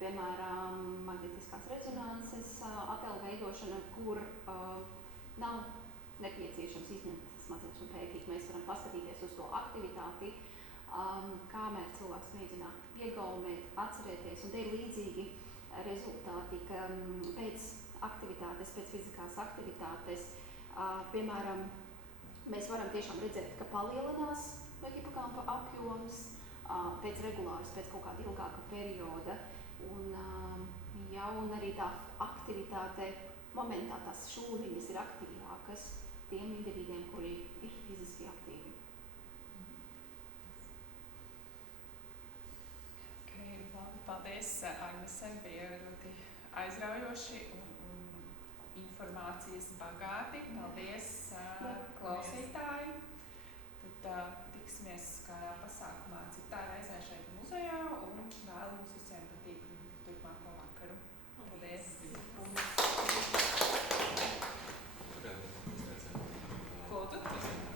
piemēram, magnetiskās rezonances attēlu veidošana, kur nav nepieciešams izņemt smadzenes un pētīt. Mēs varam paskatīties uz to aktivitāti, kamēr cilvēks mēģina iegaumēt, atcerēties, un te ir līdzīgi rezultāti, ka pēc aktivitātes, pēc fiziskās aktivitātes, piemēram, mēs varam tiešām redzēt, ka palielinās hipokampa apjoms pēc regulāras, pēc kaut kāda ilgāka perioda, un arī tā aktivitāte, momentā tās šūniņas ir aktīvākas tiem individiem, kuri ir fiziski aktīvi. Paldies, Agnesei, bija ļoti aizraujoši un informācijas bagāti. Paldies, klausītāji. Tad tiksimies kādā pasākumā.